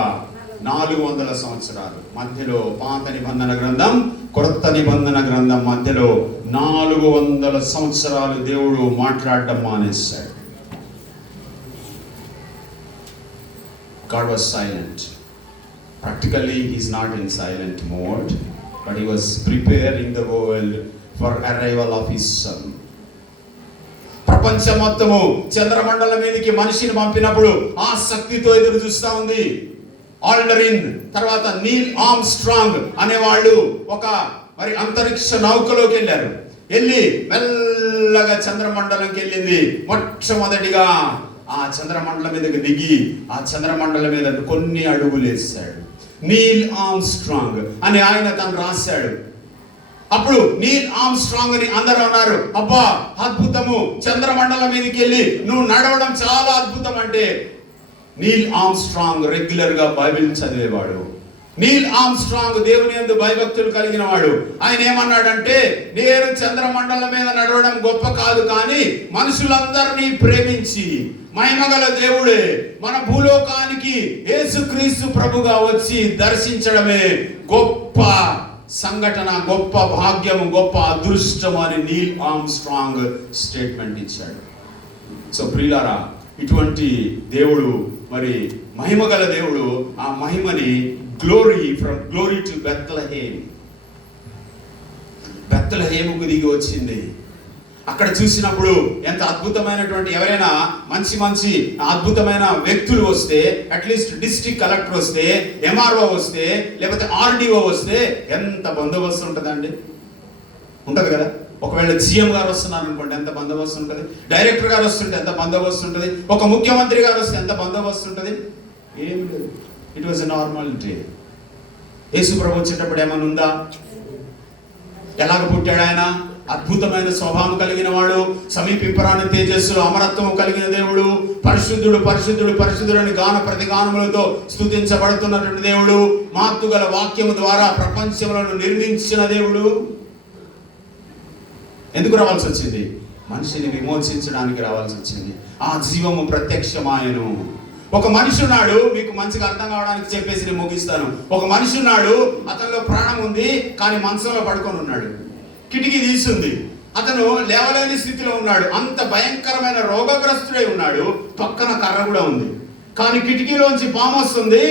400 సంవత్సరాలు మధ్యలో. పాత నిబంధన గ్రంథం, కొత్త నిబంధన గ్రంథం మధ్యలో 400 సంవత్సరాలు దేవుడు మాట్లాడడం మానేశాడు. God was silent. Practically he is not in silent mode, but he was preparing the world for arrival of his son. ప్రపంచం మొత్తము చంద్రమండలం మీదకి మనిషిని పంపినప్పుడు ఆసక్తితో ఎదురు చూస్తా ఉంది. ఆల్డరిన్, తర్వాత నీల్ ఆర్మ్స్ట్రాంగ్ అనేవాళ్ళు ఒక మరి అంతరిక్ష నౌకలోకి వెళ్ళారు. వెళ్ళి మెల్లగా చంద్రమండలంకి వెళ్ళింది. మొట్టమొదటిగా ఆ చంద్రమండలం మీదకి దిగి ఆ చంద్రమండలం మీద కొన్ని అడుగులు వేశాడు. నీల్ ఆర్మ్స్ట్రాంగ్ అని ఆయన తను రాశాడు. అప్పుడు నీల్ ఆర్మ్స్ట్రాంగ్ అని అందరూ అన్నారు, అబ్బా అద్భుతము, చంద్రమండలం మీదకి వెళ్ళి నువ్వు నడవడం చాలా అద్భుతం. అంటే నీల్ ఆర్మ్స్ట్రాంగ్ రెగ్యులర్ గా బైబిల్ చదివేవాడు. నీల్ ఆర్మ్స్ట్రాంగ్ దేవుని యందు భయభక్తులు కలిగిన వాడు. ఆయన ఏమన్నాడంటే, నేను చంద్రమండలం మీద నడవడం గొప్ప కాదు, కానీ మనుషులందరినీ ప్రేమించి మహిమగల దేవుడే మన భూలోకానికి యేసుక్రీస్తు ప్రభుగా వచ్చి దర్శించడమే గొప్ప సంఘటన, గొప్ప భాగ్యము, గొప్ప అదృష్టం అని నీల్ ఆర్మ్స్ట్రాంగ్ స్టేట్మెంట్ ఇచ్చాడు. సో ప్రియులారా, ఇటువంటి దేవుడు, మరి మహిమగల దేవుడు, ఆ మహిమని ఫ్రమ్ గ్లోరీ టు బెత్లెహేముకు దిగి వచ్చింది. అక్కడ చూసినప్పుడు ఎంత అద్భుతమైనటువంటి, ఎవరైనా మంచి అద్భుతమైన వ్యక్తులు వస్తే, అట్లీస్ట్ డిస్ట్రిక్ట్ కలెక్టర్ వస్తే, ఎంఆర్ఓ వస్తే, లేకపోతే ఆర్డీఓ వస్తే ఎంత బందోబస్తు ఉంటుందండి? ఉంటుంది కదా. ఒకవేళ జిఎం గారు వస్తున్నారు అనుకోండి, ఎంత బందోబస్తు ఉంటుంది. డైరెక్టర్ గారు వస్తుంటే ఎంత బందోబస్తు ఉంటుంది. ఒక ముఖ్యమంత్రి గారు వస్తే ఎంత బందోబస్తు ఉంటుంది. ఏం లేదు. It was a normal day. Yesu Prabhu వచ్చేటప్పుడు ఏమైనా ఉందా? ఎలాగ పుట్టాడు ఆయన? అద్భుతమైన స్వభావం కలిగిన వాడు, సమీపింపరాని తేజస్సులో అమరత్వం కలిగిన దేవుడు, పరిశుద్ధుడు పరిశుద్ధుడు పరిశుద్ధుడు అని గాన ప్రతిగానములతో స్తుతించబడుతున్నటువంటి దేవుడు, మాతుగల వాక్యము ద్వారా ప్రపంచములను నిర్మించిన దేవుడు. ఎందుకు రావాల్సి వచ్చింది? మనిషిని విమోచించడానికి రావాల్సి వచ్చింది. ఆ జీవము ప్రత్యక్షమాయను. ఒక మనిషి ఉన్నాడు, మీకు మంచిగా అర్థం కావడానికి చెప్పేసి నేను ముగిస్తాను. ఒక మనిషి ఉన్నాడు, అతనిలో ప్రాణం ఉంది, కానీ మంచంలో పడుకొని ఉన్నాడు. కిటికీ తీసుంది, అతను లేవలేని స్థితిలో ఉన్నాడు. అంత భయంకరమైన రోగగ్రస్తుడై ఉన్నాడు. పక్కన కర్ర కూడా ఉంది, కానీ కిటికీలోంచి పాము వస్తుంది.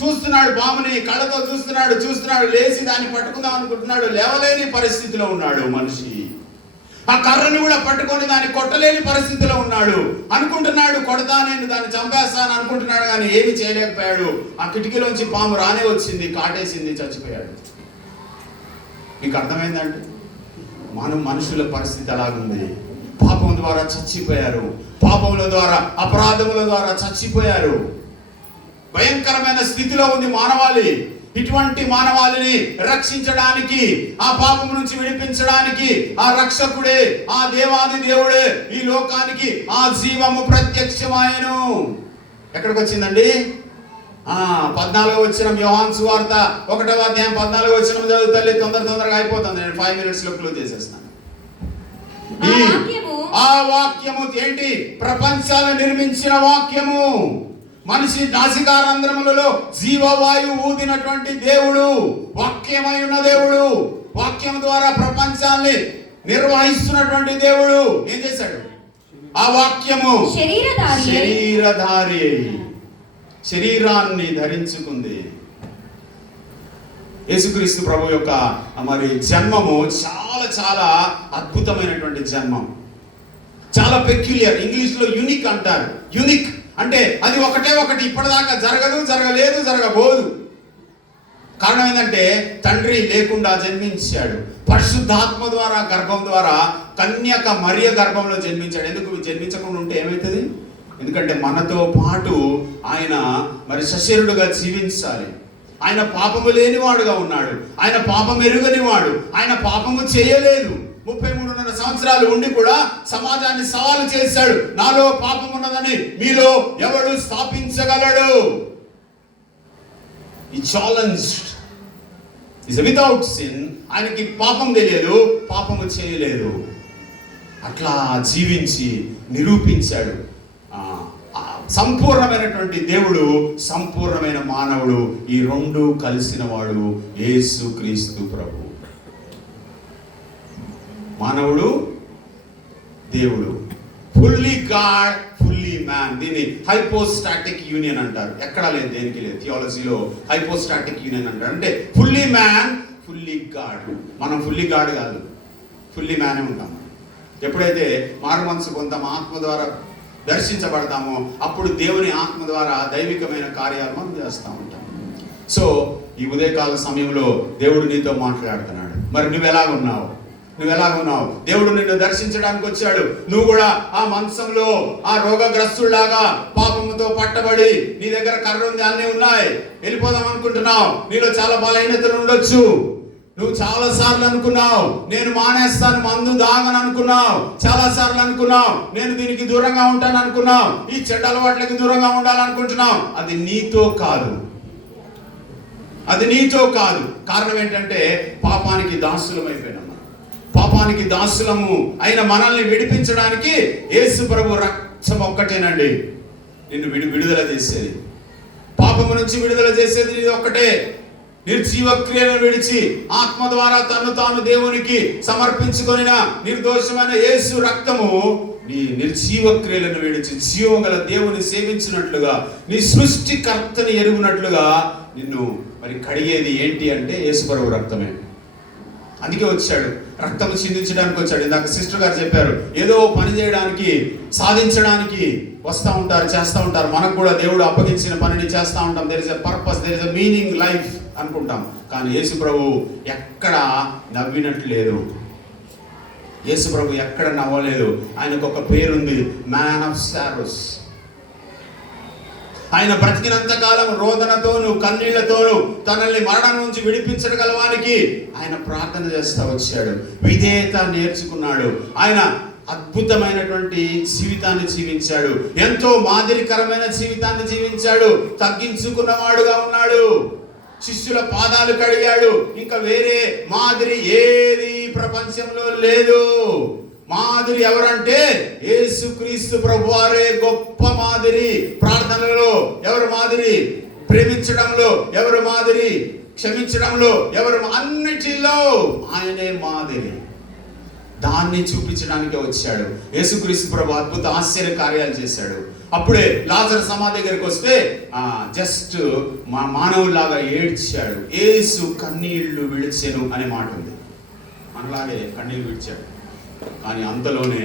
చూస్తున్నాడు, పాముని కళ్ళతో చూస్తున్నాడు, లేచి దాన్ని పట్టుకుందాం అనుకుంటున్నాడు. లేవలేని పరిస్థితిలో ఉన్నాడు మనిషి. ఆ కర్రని కూడా పట్టుకొని దాన్ని కొట్టలేని పరిస్థితిలో ఉన్నాడు. అనుకుంటున్నాడు, కొడతా, నేను దాన్ని చంపేస్తాను అనుకుంటున్నాడు, కానీ ఏమి చేయలేకపోయాడు. ఆ కిటికీలోంచి పాము రానే వచ్చింది, కాటేసింది, చచ్చిపోయాడు. మీకు అర్థమైందండి? మనుషుల పరిస్థితి అలాగుంది. పాపం ద్వారా చచ్చిపోయారు. పాపముల ద్వారా, అపరాధముల ద్వారా చచ్చిపోయారు. భయంకరమైన స్థితిలో ఉంది మానవాళి. ఇటువంటి మానవాళిని రక్షించడానికి, ఆ పాపం నుంచి విడిపించడానికి ఆ రక్షకుడే, ఆ దేవాది దేవుడే ఈ లోకానికి ఆ జీవము ప్రత్యక్షమాయను. ఎక్కడికి వచ్చిందండి? 14వ వచనం, యోహాను సువార్త 1వ అధ్యాయం 14వ వచనం చదువుతల్లి. తొందరగా అయిపోతుంది, నేను 5 minutes లో క్లోజ్ చేసేస్తాను. ఆ వాక్యము ఏంటి? ప్రపంచాలను నిర్మించిన వాక్యము. మనిషి నాసికారంధ్రములలో జీవవాయువు ఊదినటువంటి దేవుడు, వాక్యమై ఉన్న దేవుడు, వాక్యం ద్వారా ప్రపంచాన్ని నిర్వహిస్తున్నటువంటి దేవుడు ఏం చేశాడు? ఆ వాక్యము శరీరధారి, శరీరాన్ని ధరించుకుంది. యేసుక్రీస్తు ప్రభు యొక్క మరి జన్మము చాలా చాలా అద్భుతమైనటువంటి జన్మం. చాలా పెక్యులియర్. ఇంగ్లీష్లో యూనిక్ అంటారు. యూనిక్ అంటే అది ఒకటి ఇప్పటిదాకా జరగలేదు, జరగబోదు. కారణం ఏంటంటే తండ్రి లేకుండా జన్మించాడు. పరిశుద్ధాత్మ ద్వారా, గర్భం ద్వారా, కన్యక మరియ గర్భంలో జన్మించాడు. ఎందుకు? జన్మించకుండా ఉంటే ఏమవుతుంది? ఎందుకంటే మనతో పాటు ఆయన మరి సశరీరుడుగా జీవించాలి. ఆయన పాపము లేనివాడుగా ఉన్నాడు. ఆయన పాపం ఎరుగనివాడు. ఆయన పాపము చేయలేదు. 33.5 సంవత్సరాలు ఉండి కూడా సమాజాన్ని సవాలు చేశాడు. నాలో పాపం ఉన్నదని మీలో ఎవడు స్థాపించగలడు? ఈ ఛాలెంజ్డ్ ఇస్ వితౌట్ సిన్. ఆయనకి పాపం తెలియదు, పాపము చేయలేదు. అట్లా జీవించి నిరూపించాడు. సంపూర్ణమైనటువంటి దేవుడు, సంపూర్ణమైన మానవుడు, ఈ రెండు కలిసిన వాడు యేసు క్రీస్తు ప్రభు. మానవుడు, దేవుడు, ఫుల్లీ గాడ్, ఫుల్లీ మ్యాన్. దీన్ని హైపోస్టాటిక్ యూనియన్ అంటారు. ఎక్కడా లేదు, దేనికి లేదు. థియాలజీలో హైపోస్టాటిక్ యూనియన్ అంటారు. అంటే ఫుల్లీ మ్యాన్, ఫుల్లీ గాడ్. మనం ఫుల్లీ గాడ్ కాదు, ఫుల్లీ మ్యానే ఉంటాం. ఎప్పుడైతే మారు మనసు పొందామో, ఆత్మ ద్వారా దర్శించబడతామో, అప్పుడు దేవుని ఆత్మ ద్వారా దైవికమైన కార్యాలు మనం చేస్తూ ఉంటాం. సో ఈ ఉదయకాల సమయంలో దేవుడు నీతో మాట్లాడుతున్నాడు. మరి నువ్వు ఎలాగున్నావు? దేవుడు నిన్ను దర్శించడానికి వచ్చాడు. నువ్వు కూడా ఆ మంచంలో ఆ రోగగ్రస్తులాగా పాపముతో పట్టబడి, నీ దగ్గర కర్ర ఉంది, అన్నీ ఉన్నాయి, వెళ్ళిపోదాం అనుకుంటున్నావు. నీలో చాలా బలహీనతలు ఉండొచ్చు. నువ్వు చాలా సార్లు అనుకున్నావు, నేను మానేస్తాను, మందు దాగను అనుకున్నావు. చాలా సార్లు అనుకున్నావు, నేను దీనికి దూరంగా ఉంటాను అనుకున్నావు. ఈ చెడ్డ అలవాట్లకి దూరంగా ఉండాలనుకుంటున్నావు. అది నీతో కాదు. కారణం ఏంటంటే పాపానికి దాసులమైపోయినాం. పాపానికి దాసులము అయిన మనల్ని విడిపించడానికి యేసు ప్రభు రక్తం ఒక్కటేనండి నిన్ను విడుదల చేసేది. పాపము నుంచి విడుదల చేసేది ఇది ఒక్కటే. నిర్జీవ క్రియలను విడిచి ఆత్మ ద్వారా తను తాను దేవునికి సమర్పించుకొనిన నిర్దోషమైన యేసు రక్తము నీ నిర్జీవ క్రియలను విడిచి జీవం గల దేవుని సేవించినట్లుగా, నీ సృష్టికర్తని ఎరుగునట్లుగా నిన్ను మరి కడిగేది ఏంటి అంటే యేసు ప్రభు రక్తమే. అందుకే వచ్చాడు, రక్తం చిందించడానికి వచ్చాడు. ఇందాక సిస్టర్ గారు చెప్పారు, ఏదో పని చేయడానికి, సాధించడానికి వస్తూ ఉంటారు, చేస్తూ ఉంటారు. మనకు కూడా దేవుడు అప్పగించిన పనిని చేస్తూ ఉంటాం. There is a purpose, there is a meaning life అనుకుంటాం. కానీ యేసు ప్రభు ఎక్కడ నవ్వినట్లు లేదు. యేసు ప్రభు ఎక్కడ నవ్వలేదు. ఆయనకు ఒక పేరుంది, మ్యాన్ ఆఫ్ సారోస్. ఆయన బ్రతికినంత కాలం రోదనతోను కన్నీళ్లతోను తనల్ని మరణం నుంచి విడిపించగలవానికి ఆయన ప్రార్థన చేస్తూ వచ్చాడు. విధేయత నేర్చుకున్నాడు. ఆయన అద్భుతమైనటువంటి జీవితాన్ని జీవించాడు. ఎంతో మాదిరికరమైన జీవితాన్ని జీవించాడు. తగ్గించుకున్నవాడుగా ఉన్నాడు. శిష్యుల పాదాలు కడిగాడు. ఇంకా వేరే మాదిరి ఏది ప్రపంచంలో లేదు. మాదిరి ఎవరంటే యేసుక్రీస్తు ప్రభువారే గొప్ప మాదిరి. ప్రార్థనలో ఎవరు మాదిరి? ప్రేమించడంలో ఎవరు మాదిరి? క్షమించడంలో ఎవరు? అన్నిటిలో ఆయనే మాదిరి. దాన్ని చూపించడానికే వచ్చాడు. యేసుక్రీస్తు ప్రభు అద్భుత ఆశ్చర్య కార్యాలు చేశాడు. అప్పుడే లాజరు సమాధి దగ్గరికి వస్తే జస్ట్ మా మానవులాగా ఏడ్చాడు. యేసు కన్నీళ్లు విడిచెను అనే మాట ఉంది. మనలాగే కన్నీళ్లు విడిచాడు. కానీ అంతలోనే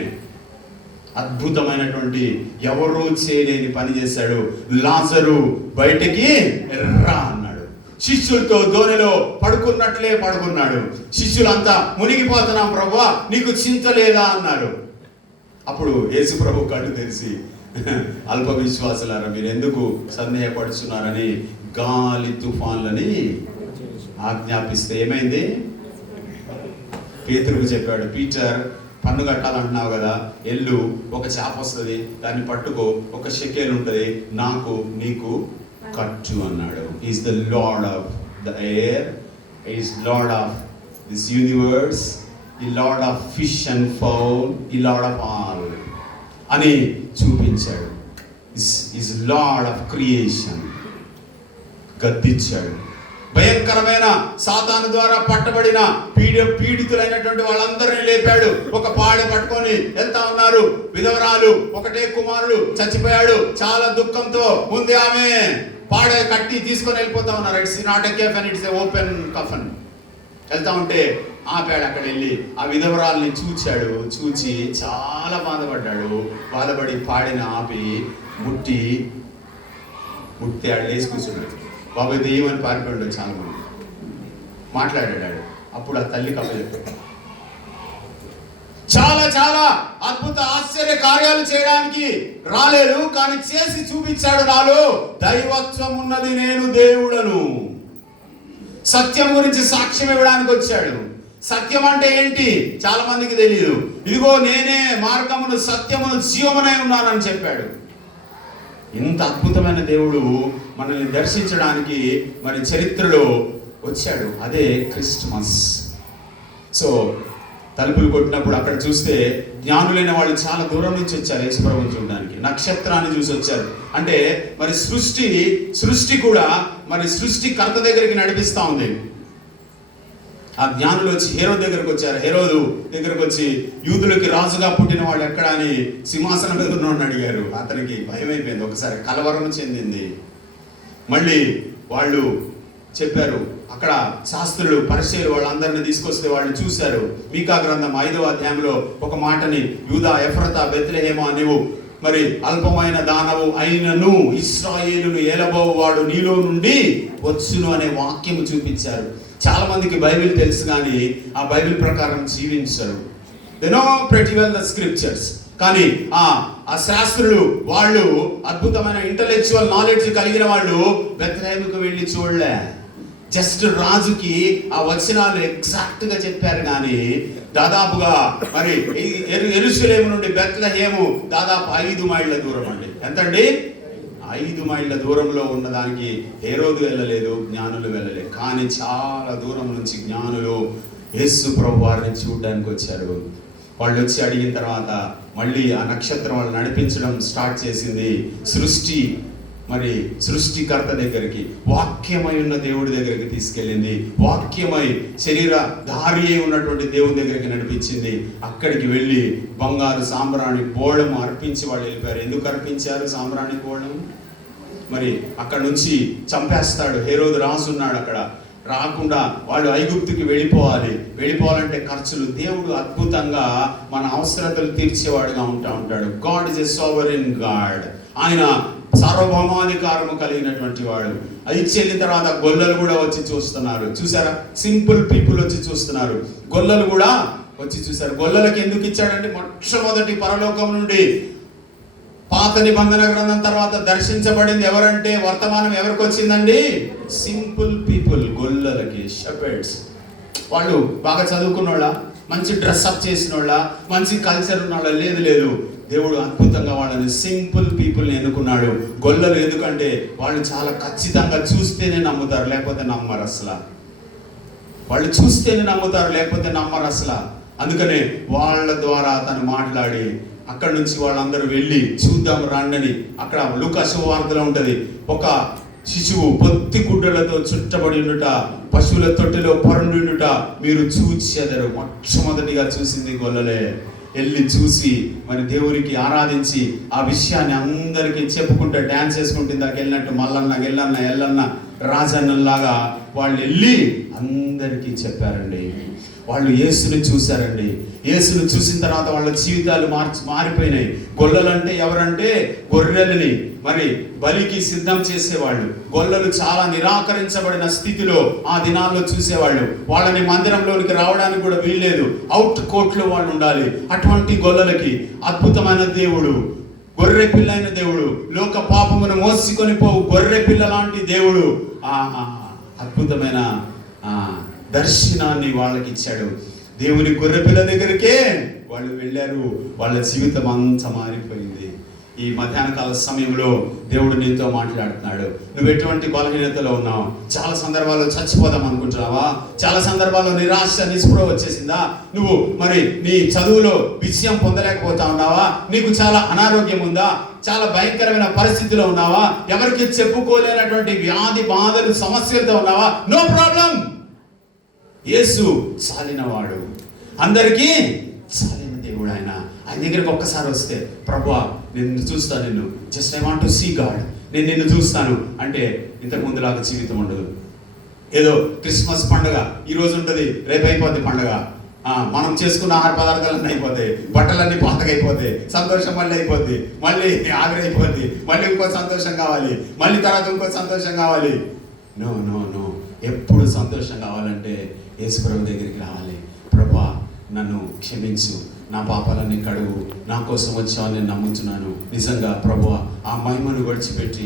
అద్భుతమైనటువంటి ఎవరూ చేయలేని పని చేశాడు. లాజరు బయటికి రా అన్నాడు. శిష్యులతో దోణిలో పడుకున్నట్లే పడుకున్నాడు. శిష్యులంతా మునిగిపోతున్నాం ప్రభువా, నీకు చింత లేదా అన్నారు. అప్పుడు యేసు ప్రభు కళ్ళు తెరిచి, అల్ప విశ్వాసులారా మీరు ఎందుకు సందేహపడుతున్నారని గాలి తుఫాన్లని ఆజ్ఞాపిస్తే ఏమైంది? పేతురుకు చెప్పాడు, పీటర్ పన్ను కట్టాలంటున్నావు కదా, ఎల్లు, ఒక చేప వస్తుంది, దాన్ని పట్టుకో, ఒక షెకెల్ ఉంటుంది, నాకు నీకు కట్టు అన్నాడు. Is the lord of the air, is lord of this universe, he lord of fish and fowl, he lord of all అని చూపించాడు. Is lord of creation. గద్దించాడు. భయంకరమైన సాతాను ద్వారా పట్టబడిన పీడితులైనటువంటి వాళ్ళందరినీ లేపాడు. ఒక పాడె పట్టుకొని వెళ్తా ఉన్నారు. విధవరాలు, ఒకటే కుమారుడు చచ్చిపోయాడు. చాలా దుఃఖంతో ఉంది ఆమె. పాడె కట్టి తీసుకొని వెళ్ళిపోతా ఉన్నారు. ఇట్స్ నాట్ ఎ కెఫన్, ఇట్స్ ఎ ఓపెన్ కఫన్. వెళ్తా ఉంటే ఆపాడు. అక్కడ వెళ్ళి ఆ విధవరాల్ని చూచాడు. చూచి చాలా బాధపడ్డాడు. బాధపడి పాడిన ఆపి ముట్టి ఆడు లేచి కూర్చున్నాడు. బాబాయ్ దెయ్యమని పారిపోయాడు. చాలా మంది మాట్లాడాడు. అప్పుడు ఆ తల్లి కప్పచెప్పాడు. చాలా చాలా అద్భుత ఆశ్చర్య కార్యాలు చేయడానికి రాలేదు, కానీ చేసి చూపించాడు. నాలో దైవత్వం ఉన్నది, నేను దేవుడను. సత్యం గురించి సాక్ష్యం ఇవ్వడానికి వచ్చాడు. సత్యం అంటే ఏంటి చాలా మందికి తెలియదు. ఇదిగో నేనే మార్గమును సత్యమును జీవమునై ఉన్నానని చెప్పాడు. ఇంత అద్భుతమైన దేవుడు మనల్ని దర్శించడానికి మరి చరిత్రలో వచ్చాడు. అదే క్రిస్మస్. సో తలుపులు కొట్టినప్పుడు అక్కడ చూస్తే జ్ఞానులైన వాళ్ళు చాలా దూరం నుంచి వచ్చారు యేసుప్రభువుని చూడడానికి. నక్షత్రాన్ని చూసి వచ్చారు. అంటే మరి సృష్టి కూడా మరి సృష్టికర్త దగ్గరికి నడిపిస్తా ఉంది. ఆ జ్ఞానులు వచ్చి హేరోదు దగ్గరకు వచ్చారు. హేరోదు దగ్గరకు వచ్చి యూదులకి రాజుగా పుట్టిన వాళ్ళు ఎక్కడ అని సింహాసనం మీద ఉన్నోడిని అడిగారు. అతనికి భయం అయిపోయింది, ఒకసారి కలవరం చెందింది. మళ్ళీ వాళ్ళు చెప్పారు, అక్కడ శాస్త్రులు పరిచయులు వాళ్ళందరినీ తీసుకొస్తే వాళ్ళు చూశారు. మీకా గ్రంథం 5వ అధ్యాయంలో ఒక మాటని, యూదా ఎఫ్రతా బెత్లెహేమా నీవు మరి అల్పమైన దానవు అయినను ఇశ్రాయేలును ఏలబోవాడు నీలో నుండి వచ్చును అనే వాక్యం చూపించారు. చాలా మందికి బైబిల్ తెలుసు కానీ ఆ బైబిల్ ప్రకారం జీవించరు. They know pretty well the scriptures. కానీ ఆ శాస్త్రులు వాళ్ళు అద్భుతమైన ఇంటలెక్చువల్ నాలెడ్జ్ కలిగిన వాళ్ళు బెత్లెహేముకు వెళ్ళి చూడలే. జస్ట్ రాజుకి ఆ వచనాలు ఎగ్జాక్ట్ గా చెప్పారు. కానీ దాదాపుగా మరి యెరూషలేము నుండి బెత్లెహేము దాదాపు 5 మైళ్ళ దూరం అండి. ఎంతండి? 5 మైళ్ళ దూరంలో ఉన్నదానికి హేరోదు వెళ్ళలేదు, జ్ఞానులు వెళ్ళలేదు. కానీ చాలా దూరం నుంచి జ్ఞానులు యేసు ప్రభు వారిని చూడడానికి వచ్చారు. వాళ్ళు వచ్చి అడిగిన తర్వాత మళ్ళీ ఆ నక్షత్రం వాళ్ళు నడిపించడం స్టార్ట్ చేసింది. మరి సృష్టికర్త దగ్గరికి, వాక్యమై ఉన్న దేవుడి దగ్గరికి తీసుకెళ్ళింది. వాక్యమై శరీరధారి అయి ఉన్నటువంటి దేవుడి దగ్గరికి నడిపించింది. అక్కడికి వెళ్ళి బంగారు సాంబ్రాణి బోళం అర్పించి వాళ్ళు వెళ్ళిపోయారు. ఎందుకు అర్పించారు సాంబ్రాణి బోళం? మరి అక్కడ నుంచి చంపేస్తాడు హేరోదు, రాసున్నాడు అక్కడ. రాకుండా వాళ్ళు ఐగుప్తుకి వెళ్ళిపోవాలంటే ఖర్చులు. దేవుడు అద్భుతంగా మన అవసరతలు తీర్చేవాడుగా ఉంటాడు. God is a sovereign God. ఆయన సార్వభౌమాధికారము కలిగినటువంటి వాడు. అది చెల్లిన తర్వాత గొల్లలు కూడా వచ్చి చూస్తున్నారు. చూసారా? సింపుల్ పీపుల్ వచ్చి చూస్తున్నారు. గొల్లలు కూడా వచ్చి చూశారు. గొల్లలకి ఎందుకు ఇచ్చాడంటే మొట్టమొదటి పరలోకం నుండి పాత నిబంధన గ్రంథం తర్వాత దర్శించబడింది ఎవరంటే వర్తమానం ఎవరికి వచ్చిందండి? సింపుల్ పీపుల్, గొల్లలకి, షెపర్డ్స్. వాళ్ళు బాగా చదువుకున్నోళ్ళ, మంచి డ్రెస్అప్ చేసినోళ్ళ, మంచి కల్చర్ ఉన్నోళ్ళ లేదు. దేవుడు అద్భుతంగా వాళ్ళని సింపుల్ పీపుల్ని ఎన్నుకున్నాడు. గొల్లలు ఎందుకంటే వాళ్ళు చాలా ఖచ్చితంగా చూస్తేనే నమ్ముతారు, లేకపోతే నమ్మరు అసలు. వాళ్ళు చూస్తేనే నమ్ముతారు, లేకపోతే నమ్మరు అసలు. అందుకనే వాళ్ళ ద్వారా తను మాట్లాడి అక్కడి నుంచి వాళ్ళందరూ వెళ్ళి చూద్దాం రండని. అక్కడ లూకా శుభవార్తలో ఉంటుంది, ఒక శిశువు పొత్తి గుడ్డలతో చుట్టబడి ఉండుట, పశువుల తొట్టిలో పరుండుట మీరు చూచెదరు. మొట్టమొదటిగా చూసింది గొల్లలే. వెళ్ళి చూసి మరి దేవునికి ఆరాధించి ఆ విషయాన్ని అందరికీ చెప్పుకుంటూ డ్యాన్స్ వేసుకుంటే ఇందాక వెళ్ళినట్టు మల్లన్న ఎల్లన్న రాజన్నలాగా వాళ్ళు వెళ్ళి అందరికీ చెప్పారండి. వాళ్ళు యేసుని చూశారండి. యేసుని చూసిన తర్వాత వాళ్ళ జీవితాలు మారిపోయినాయి. గొల్లలంటే ఎవరంటే గొర్రెలని మరి బలికి సిద్ధం చేసేవాళ్ళు. గొల్లలు చాలా నిరాకరించబడిన స్థితిలో ఆ దినాల్లో చూసేవాళ్ళు. వాళ్ళని మందిరంలోనికి రావడానికి కూడా వీల్లేదు, అవుట్ కోర్ట్లో వాళ్ళు ఉండాలి. అటువంటి గొల్లలకి అద్భుతమైన దేవుడు, గొర్రె పిల్లైన దేవుడు, లోక పాపమును మోసుకొని పోవు గొర్రె పిల్ల లాంటి దేవుడు అద్భుతమైన దర్శనాన్ని వాళ్ళకి ఇచ్చాడు. దేవుని గొర్రెపిల్ల దగ్గరికే వాళ్ళు వెళ్ళారు. వాళ్ళ జీవితం అంతా మారిపోయింది. ఈ మధ్యాహ్న కాల సమయంలో దేవుడు నీతో మాట్లాడుతున్నాడు. నువ్వు ఎటువంటి బలహీనతలో ఉన్నావు? చాలా సందర్భాల్లో చచ్చిపోదాం అనుకుంటున్నావా? చాలా సందర్భాల్లో నిరాశ నిస్పృహ వచ్చేసిందా? నువ్వు మరి నీ చదువులో విజయం పొందలేకపోతా ఉన్నావా? నీకు చాలా అనారోగ్యం ఉందా? చాలా భయంకరమైన పరిస్థితిలో ఉన్నావా? ఎవరికి చెప్పుకోలేనటువంటి వ్యాధి బాధలు సమస్యలతో ఉన్నావా? No problem. యేసు చాలినవాడు, అందరికీ చాలిన దేవుడు. ఆయన దగ్గరికి ఒక్కసారి వస్తే, ప్రభువా నేను చూస్తాను, నిన్ను just I want to see God, నేను నిన్ను చూస్తాను అంటే ఇంతకు ముందులాగా జీవితం ఉండదు. ఏదో క్రిస్మస్ పండుగ ఈరోజు ఉంటుంది, రేపు అయిపోద్ది పండుగ, మనం చేసుకున్న ఆహార పదార్థాలన్నీ అయిపోతాయి, బట్టలన్నీ పాతగైపోతాయి, సంతోషం మళ్ళీ అయిపోద్ది, మళ్ళీ ఆవిరైపోద్ది, మళ్ళీ ఇంకో సంతోషం కావాలి, మళ్ళీ తర్వాత ఇంకో సంతోషం కావాలి. No no no. ఎప్పుడు సంతోషం కావాలంటే యేసుప్రభు దగ్గరికి రావాలి. ప్రభువా నన్ను క్షమించు, నా పాపాలన్నీ కడుగు, నా కోసం వచ్చావని నేను నమ్ముతున్నాను. నిజంగా ప్రభువా ఆ మహిమను విడిచిపెట్టి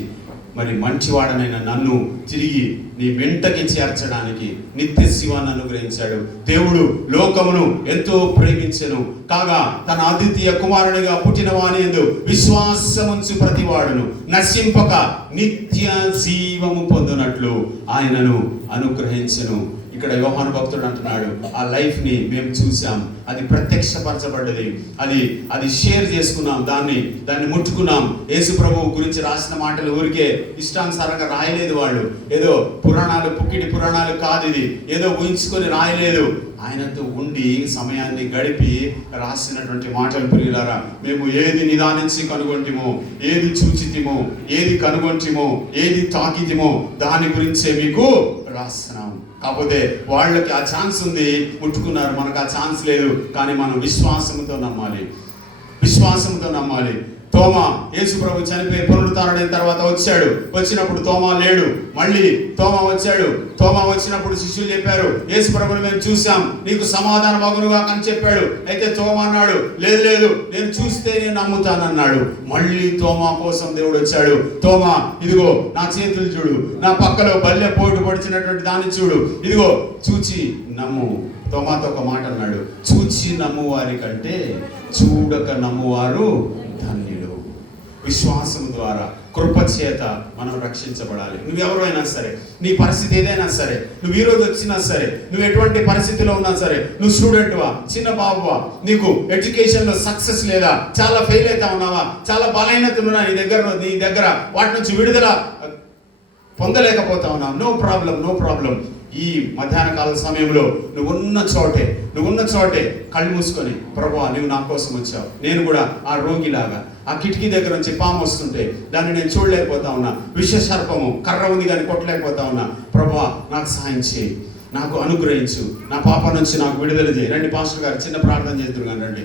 మరి మంచివాడనైన నన్ను తిరిగి నీ వెంటకి చేర్చడానికి నిత్య శివాన్ని అనుగ్రహించాడు. దేవుడు లోకమును ఎంతో ప్రేమించెను కాగా తన అద్వితీయ కుమారునిగా పుట్టిన వాని యందు విశ్వాసముంచు ప్రతివాడును నశింపక నిత్య జీవము పొందునట్లు ఆయనను అనుగ్రహించెను. ఇక్కడ యోహాను భక్తుడు అంటున్నాడు, ఆ లైఫ్ ని మేము చూసాం, అది ప్రత్యక్షపరచబడ్డది, అది షేర్ చేసుకున్నాం, దాన్ని ముట్టుకున్నాం. యేసు ప్రభువు గురించి రాసిన మాటలు ఊరికే ఇష్టానుసారంగా రాయలేదు. వాళ్ళు ఏదో పురాణాలు, పుక్కిడి పురాణాలు కాదు, ఇది ఏదో ఊహించుకొని రాయలేదు. ఆయనతో ఉండి సమయాన్ని గడిపి రాసినటువంటి మాటలు. ప్రియులారా, మేము ఏది నిదానించి కనుగొంటిమో, ఏది చూచితిమో, ఏది కనుగొంటిమో, ఏది తాకితిమో దాని గురించే మీకు రాస్తున్నాం. కాకపోతే వాళ్ళకి ఆ ఛాన్స్ ఉంది, ముట్టుకున్నారు, మనకు ఆ ఛాన్స్ లేదు. కానీ మనం విశ్వాసంతో నమ్మాలి, విశ్వాసంతో నమ్మాలి. తోమా యేసు ప్రభు చనిపోయి పునరుత్థానుడైన తర్వాత వచ్చాడు. వచ్చినప్పుడు తోమా లేడు. మళ్ళీ తోమా వచ్చాడు. తోమా వచ్చినప్పుడు శిష్యులు చెప్పారు, యేసు ప్రభుని మేము చూసాం, నీకు సమాధానం అగునుగా అని చెప్పాడు. అయితే తోమా అన్నాడు, లేదు లేదు, నేను చూస్తే నేను నమ్ముతానన్నాడు. మళ్ళీ తోమా కోసం దేవుడు వచ్చాడు. తోమా, ఇదిగో నా చేతులు చూడు, నా పక్కలో బల్లె పోటు పడిచినటువంటి దాన్ని చూడు, ఇదిగో చూచి నమ్ము. తోమాతో ఒక మాట అన్నాడు, చూచి నమ్మువారి కంటే చూడక నమ్మువారు ధన్యుడు. విశ్వాసం ద్వారా, కృపచేత మనం రక్షించబడాలి. నువ్వెవరైనా సరే, నీ పరిస్థితి ఏదైనా సరే, నువ్వు ఈరోజు వచ్చినా సరే, నువ్వు ఎటువంటి పరిస్థితిలో ఉన్నా సరే, నువ్వు స్టూడెంట్వా, చిన్న బాబువా, నీకు ఎడ్యుకేషన్లో సక్సెస్ లేదా, చాలా ఫెయిల్ అవుతా ఉన్నావా, చాలా బలహీనతలు ఉన్నా నీ దగ్గర వాటి నుంచి విడుదల పొందలేకపోతా ఉన్నావు, నో ప్రాబ్లం. ఈ మధ్యాహ్న కాల సమయంలో నువ్వున్న చోటే కళ్ళు మూసుకొని, ప్రభువా నువ్వు నా కోసం వచ్చావు, నేను కూడా ఆ రోగిలాగా ఆ కిటికీ దగ్గర నుంచి పాము వస్తుంటే దాన్ని నేను చూడలేకపోతా ఉన్నా, విషసర్పము కర్ర ఉంది కానీ కొట్టలేకపోతా ఉన్నా, ప్రభువా నాకు సహాయం చేయి, నాకు అనుగ్రహించు, నా పాప నుంచి నాకు విడుదల చేయి. రండి పాస్టర్ గారు, చిన్న ప్రార్థన చేద్దరు కానీ రండి.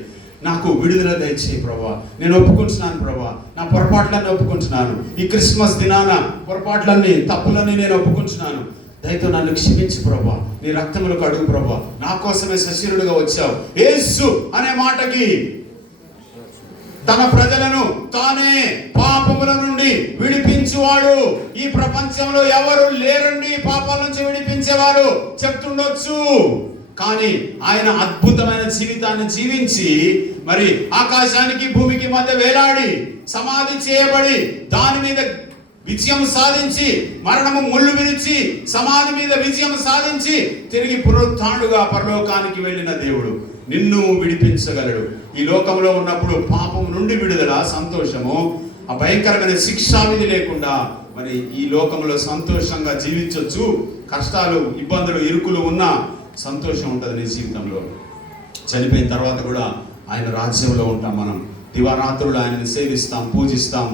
నాకు విడుదల దయచేయి ప్రభువా, నేను ఒప్పుకుంటున్నాను ప్రభువా, నా పొరపాట్లన్నీ ఒప్పుకుంటున్నాను, ఈ క్రిస్మస్ దినాన పొరపాట్లన్నీ, తప్పులన్నీ నేను ఒప్పుకుంటున్నాను, దయతో నన్ను క్షమించు ప్రభువా, నీ రక్తములకు అడుగు ప్రభువా, నా కోసమే సశరీరుడుగా వచ్చావు. యేసు అనే మాటకి తన ప్రజలను తానే పాపముల నుండి విడిపించువాడు. ఈ ప్రపంచంలో ఎవరు లేరండి పాపాల నుంచి విడిపించేవారు చెప్తుండొచ్చు, కానీ ఆయన అద్భుతమైన జీవితాన్ని జీవించి మరి ఆకాశానికి భూమికి మధ్య వేలాడి సమాధి చేయబడి దాని మీద విజయం సాధించి, మరణము ముళ్ళు విరిచి సమాధి మీద విజయం సాధించి తిరిగి పునరుత్థానుడుగా పరలోకానికి వెళ్ళిన దేవుడు నిన్ను విడిపించగలడు. ఈ లోకంలో ఉన్నప్పుడు పాపం నుండి విడుదల, సంతోషము, ఆ భయంకరమైన శిక్షావిధి లేకుండా మరి ఈ లోకంలో సంతోషంగా జీవించవచ్చు. కష్టాలు, ఇబ్బందులు, ఇరుకులు ఉన్నా సంతోషం ఉంటుంది నీ జీవితంలో. చనిపోయిన తర్వాత కూడా ఆయన రాజ్యంలో ఉంటాం. మనం దివారాత్రులు ఆయనని సేవిస్తాం, పూజిస్తాం,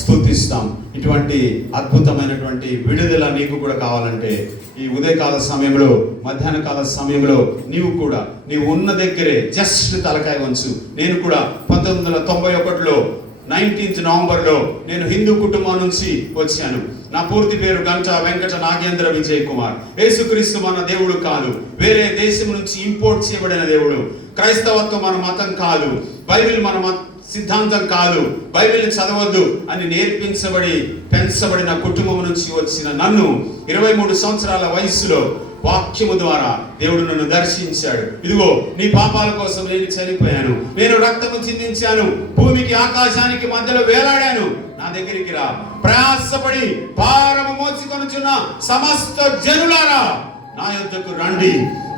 స్తుతిస్తాం. ఇటువంటి అద్భుతమైనటువంటి విడుదల నీకు కూడా కావాలంటే ఈ ఉదయకాల సమయంలో, మధ్యాహ్న కాల సమయంలో నీవు ఉన్న దగ్గరే జస్ట్ తలకాయ వంచు. నేను కూడా 1991లో 19th నవంబర్లో నేను హిందూ కుటుంబం నుంచి వచ్చాను. నా పూర్తి పేరు గంట వెంకట నాగేంద్ర విజయ్ కుమార్. యేసుక్రీస్తు మన దేవుడు కాదు, వేరే దేశం నుంచి ఇంపోర్ట్ చేయబడిన దేవుడు. క్రైస్తవత్వం మన మతం కాదు, బైబిల్ మన సిద్ధాంతం కాదు, బైబిల్ని చదవద్దు అని నేర్పించబడి పెంచబడిన కుటుంబం నుంచి వచ్చిన నన్ను 23 సంవత్సరాల వయసులో వాక్యము ద్వారా దేవుడు నన్ను దర్శించాడు. ఇదిగో నీ పాపాల కోసం నేను చనిపోయాను, నేను రక్తము చిందించాను, భూమికి ఆకాశానికి మధ్యలో వేలాడాను, నా దగ్గరికి రా, ప్రయాసపడి భారము మోసుకొనుచున్న సమస్త జనులారా నా యొద్దకు రండి,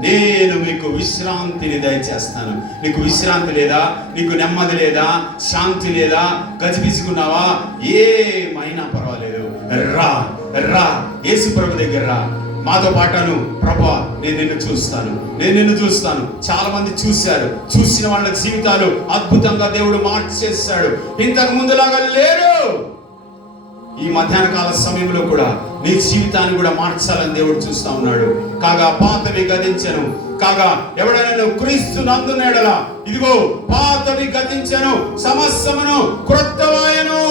నేను మీకు విశ్రాంతిని దయచేస్తాను. నీకు విశ్రాంతి లేదా, నీకు నెమ్మది లేదా, శాంతి లేదా, గజిబిజుకున్నావా, ఏమైనా పర్వాలేదు, రా యేసు ప్రభు దగ్గర రా, మాతో పాటను, ప్రభువా నేను నిన్ను చూస్తాను. చాలా మంది చూశారు, చూసిన వాళ్ళ జీవితాలు అద్భుతంగా దేవుడు మార్చేశాడు. ఇంతకు ముందులాగా లేరు. ఈ మధ్యాహ్న కాల సమయంలో కూడా నీ జీవితాన్ని కూడా మార్చాలని దేవుడు చూస్తా ఉన్నాడు. కాగా పాతవి గతించెను, కాగా ఎవడైనా క్రీస్తు నందునేడలా, ఇదిగో పాతవి గతించెను, సమస్తమును క్రొత్తవాయెను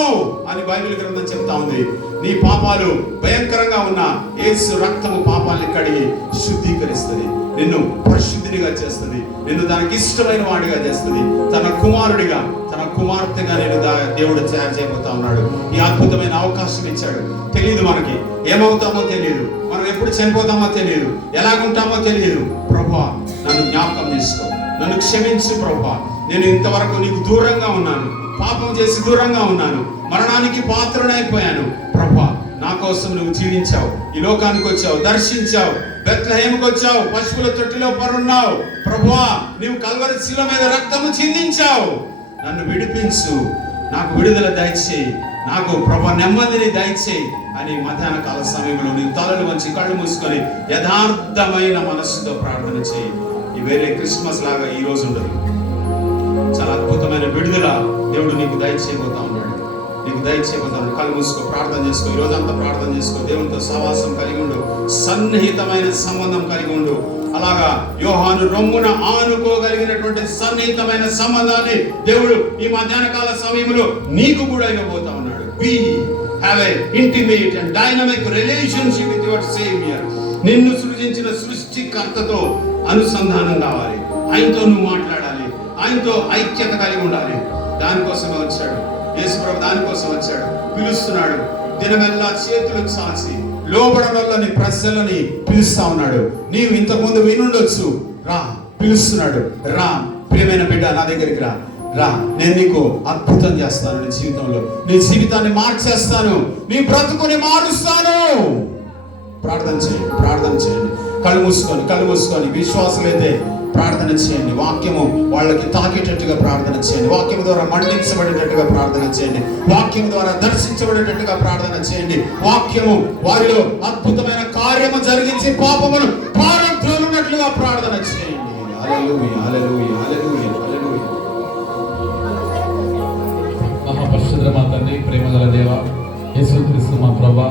అని బైబిల్ గ్రంథం చెప్తా చెబుతా ఉంది, నీ పాపాలు భయంకరంగా ఉన్న యేసు రక్తము పాపాలని కడిగి శుద్ధీకరిస్తుంది, నిన్ను పరిశుద్ధినిగా చేస్తుంది, నిన్ను తనకి ఇష్టమైన వాడిగా చేస్తుంది, తన కుమారుడిగా తన కుమార్తెగా నేను దేవుడు తయారు చేయబోతా ఉన్నాడు. ఈ అద్భుతమైన అవకాశం ఇచ్చాడు. తెలియదు, మనకి ఏమవుతామో తెలియదు, మనం ఎప్పుడు చనిపోతామో తెలియదు, ఎలాగుంటామో తెలియదు. ప్రభువా నన్ను జ్ఞాపకం చేసుకో, నన్ను క్షమించు ప్రభువా, నేను ఇంతవరకు నీకు దూరంగా ఉన్నాను, పాపం చేసి దూరంగా ఉన్నాను, మరణానికి పాత్రనైపోయాను. ప్రభువా నా కోసం నువ్వు జీవించావు, ఈ లోకానికి వచ్చావు, దర్శించావు, బెత్లెహేముకు వచ్చావు, పశువుల తొట్టిలో పరున్నావు. ప్రభువా నీవు కల్వరి శిలువ మీద రక్తము చిందించావు, నన్ను విడిపించు, నాకు విడుదల దయచేయి, నాకు ప్రభువా నెమ్మదిని దయచేయి అని మధ్యాహ్న కాల సమయంలో నీ తలలు వంచి కళ్ళు మూసుకొని యథార్థమైన మనస్సుతో ప్రార్థన చేయి. ఈ వేరే క్రిస్మస్ లాగా ఈ రోజు ఉండదు. చాలా అద్భుతమైన విడుదల దేవుడు నీకు దయచేయబోతా ఉన్నాడు, నీకు దయచేయబోతా ఉన్నాడు. కళ్ళు మూసుకో, ప్రార్థన చేసుకో, ఈ రోజు అంతా ప్రార్థన చేసుకో, దేవునితో సహవాసం కలిగి ఉండు, సన్నిహితమైన సంబంధం కలిగి ఉండు. అలాగా యోహాను రొమ్మున ఆనుకోగలిగినటువంటి సన్నిహితమైన సంబంధాన్ని దేవుడు ఈ మధ్యాహ్న కాల సమయంలో నీకు కూడా ఇవ్వబోతా ఉన్నాడు. We have an intimate and dynamic relationship with your Savior. నిన్ను సృజించిన సృష్టికర్తతో అనుసంధానం కావాలి, ఆయనతో నువ్వు మాట్లాడాలి, ఆయనతో ఐక్యత కలిగి ఉండాలి. దానికోసమే వచ్చాడు యేసుప్రభు, దానికోసం వచ్చాడు. పిలుస్తున్నాడు, దినమెల్లా చేతులకు సాచి లోబడవల్లని ప్రజలని పిలుస్తా ఉన్నాడు. నీవు ఇంతకుముందు వినుండొచ్చు, రా పిలుస్తున్నాడు, రా ప్రియమైన బిడ్డ నా దగ్గరికి రా, రా నేను నీకు అద్భుతం చేస్తాను, నీ జీవితంలో నీ జీవితాన్ని మార్చేస్తాను, నీ బ్రతుకుని మారుస్తాను. ప్రార్థన చేయండి, ప్రార్థన చేయండి, కళ్ళు మూసుకొని విశ్వాసులైతే ప్రార్థన చేయండి. వాక్యము వాళ్ళకి తాకేటట్టుగా ప్రార్థన చేయండి, వాక్యం ద్వారా మండించబడేటట్టుగా ప్రార్థన చేయండి, వాక్యం ద్వారా దర్శించబడేటట్టుగా ప్రార్థన చేయండి. వాక్యము వారిలో అద్భుతమైన కార్యము జరిగించి పాపమును పారద్రోలున్నట్లుగా ప్రార్థన చేయండి. హల్లెలూయా, హల్లెలూయా, హల్లెలూయా, హల్లెలూయా. మహాపరిశుద్ధ మా తండ్రి, ప్రేమగల దేవ యేసుక్రీస్తు మా ప్రభువా,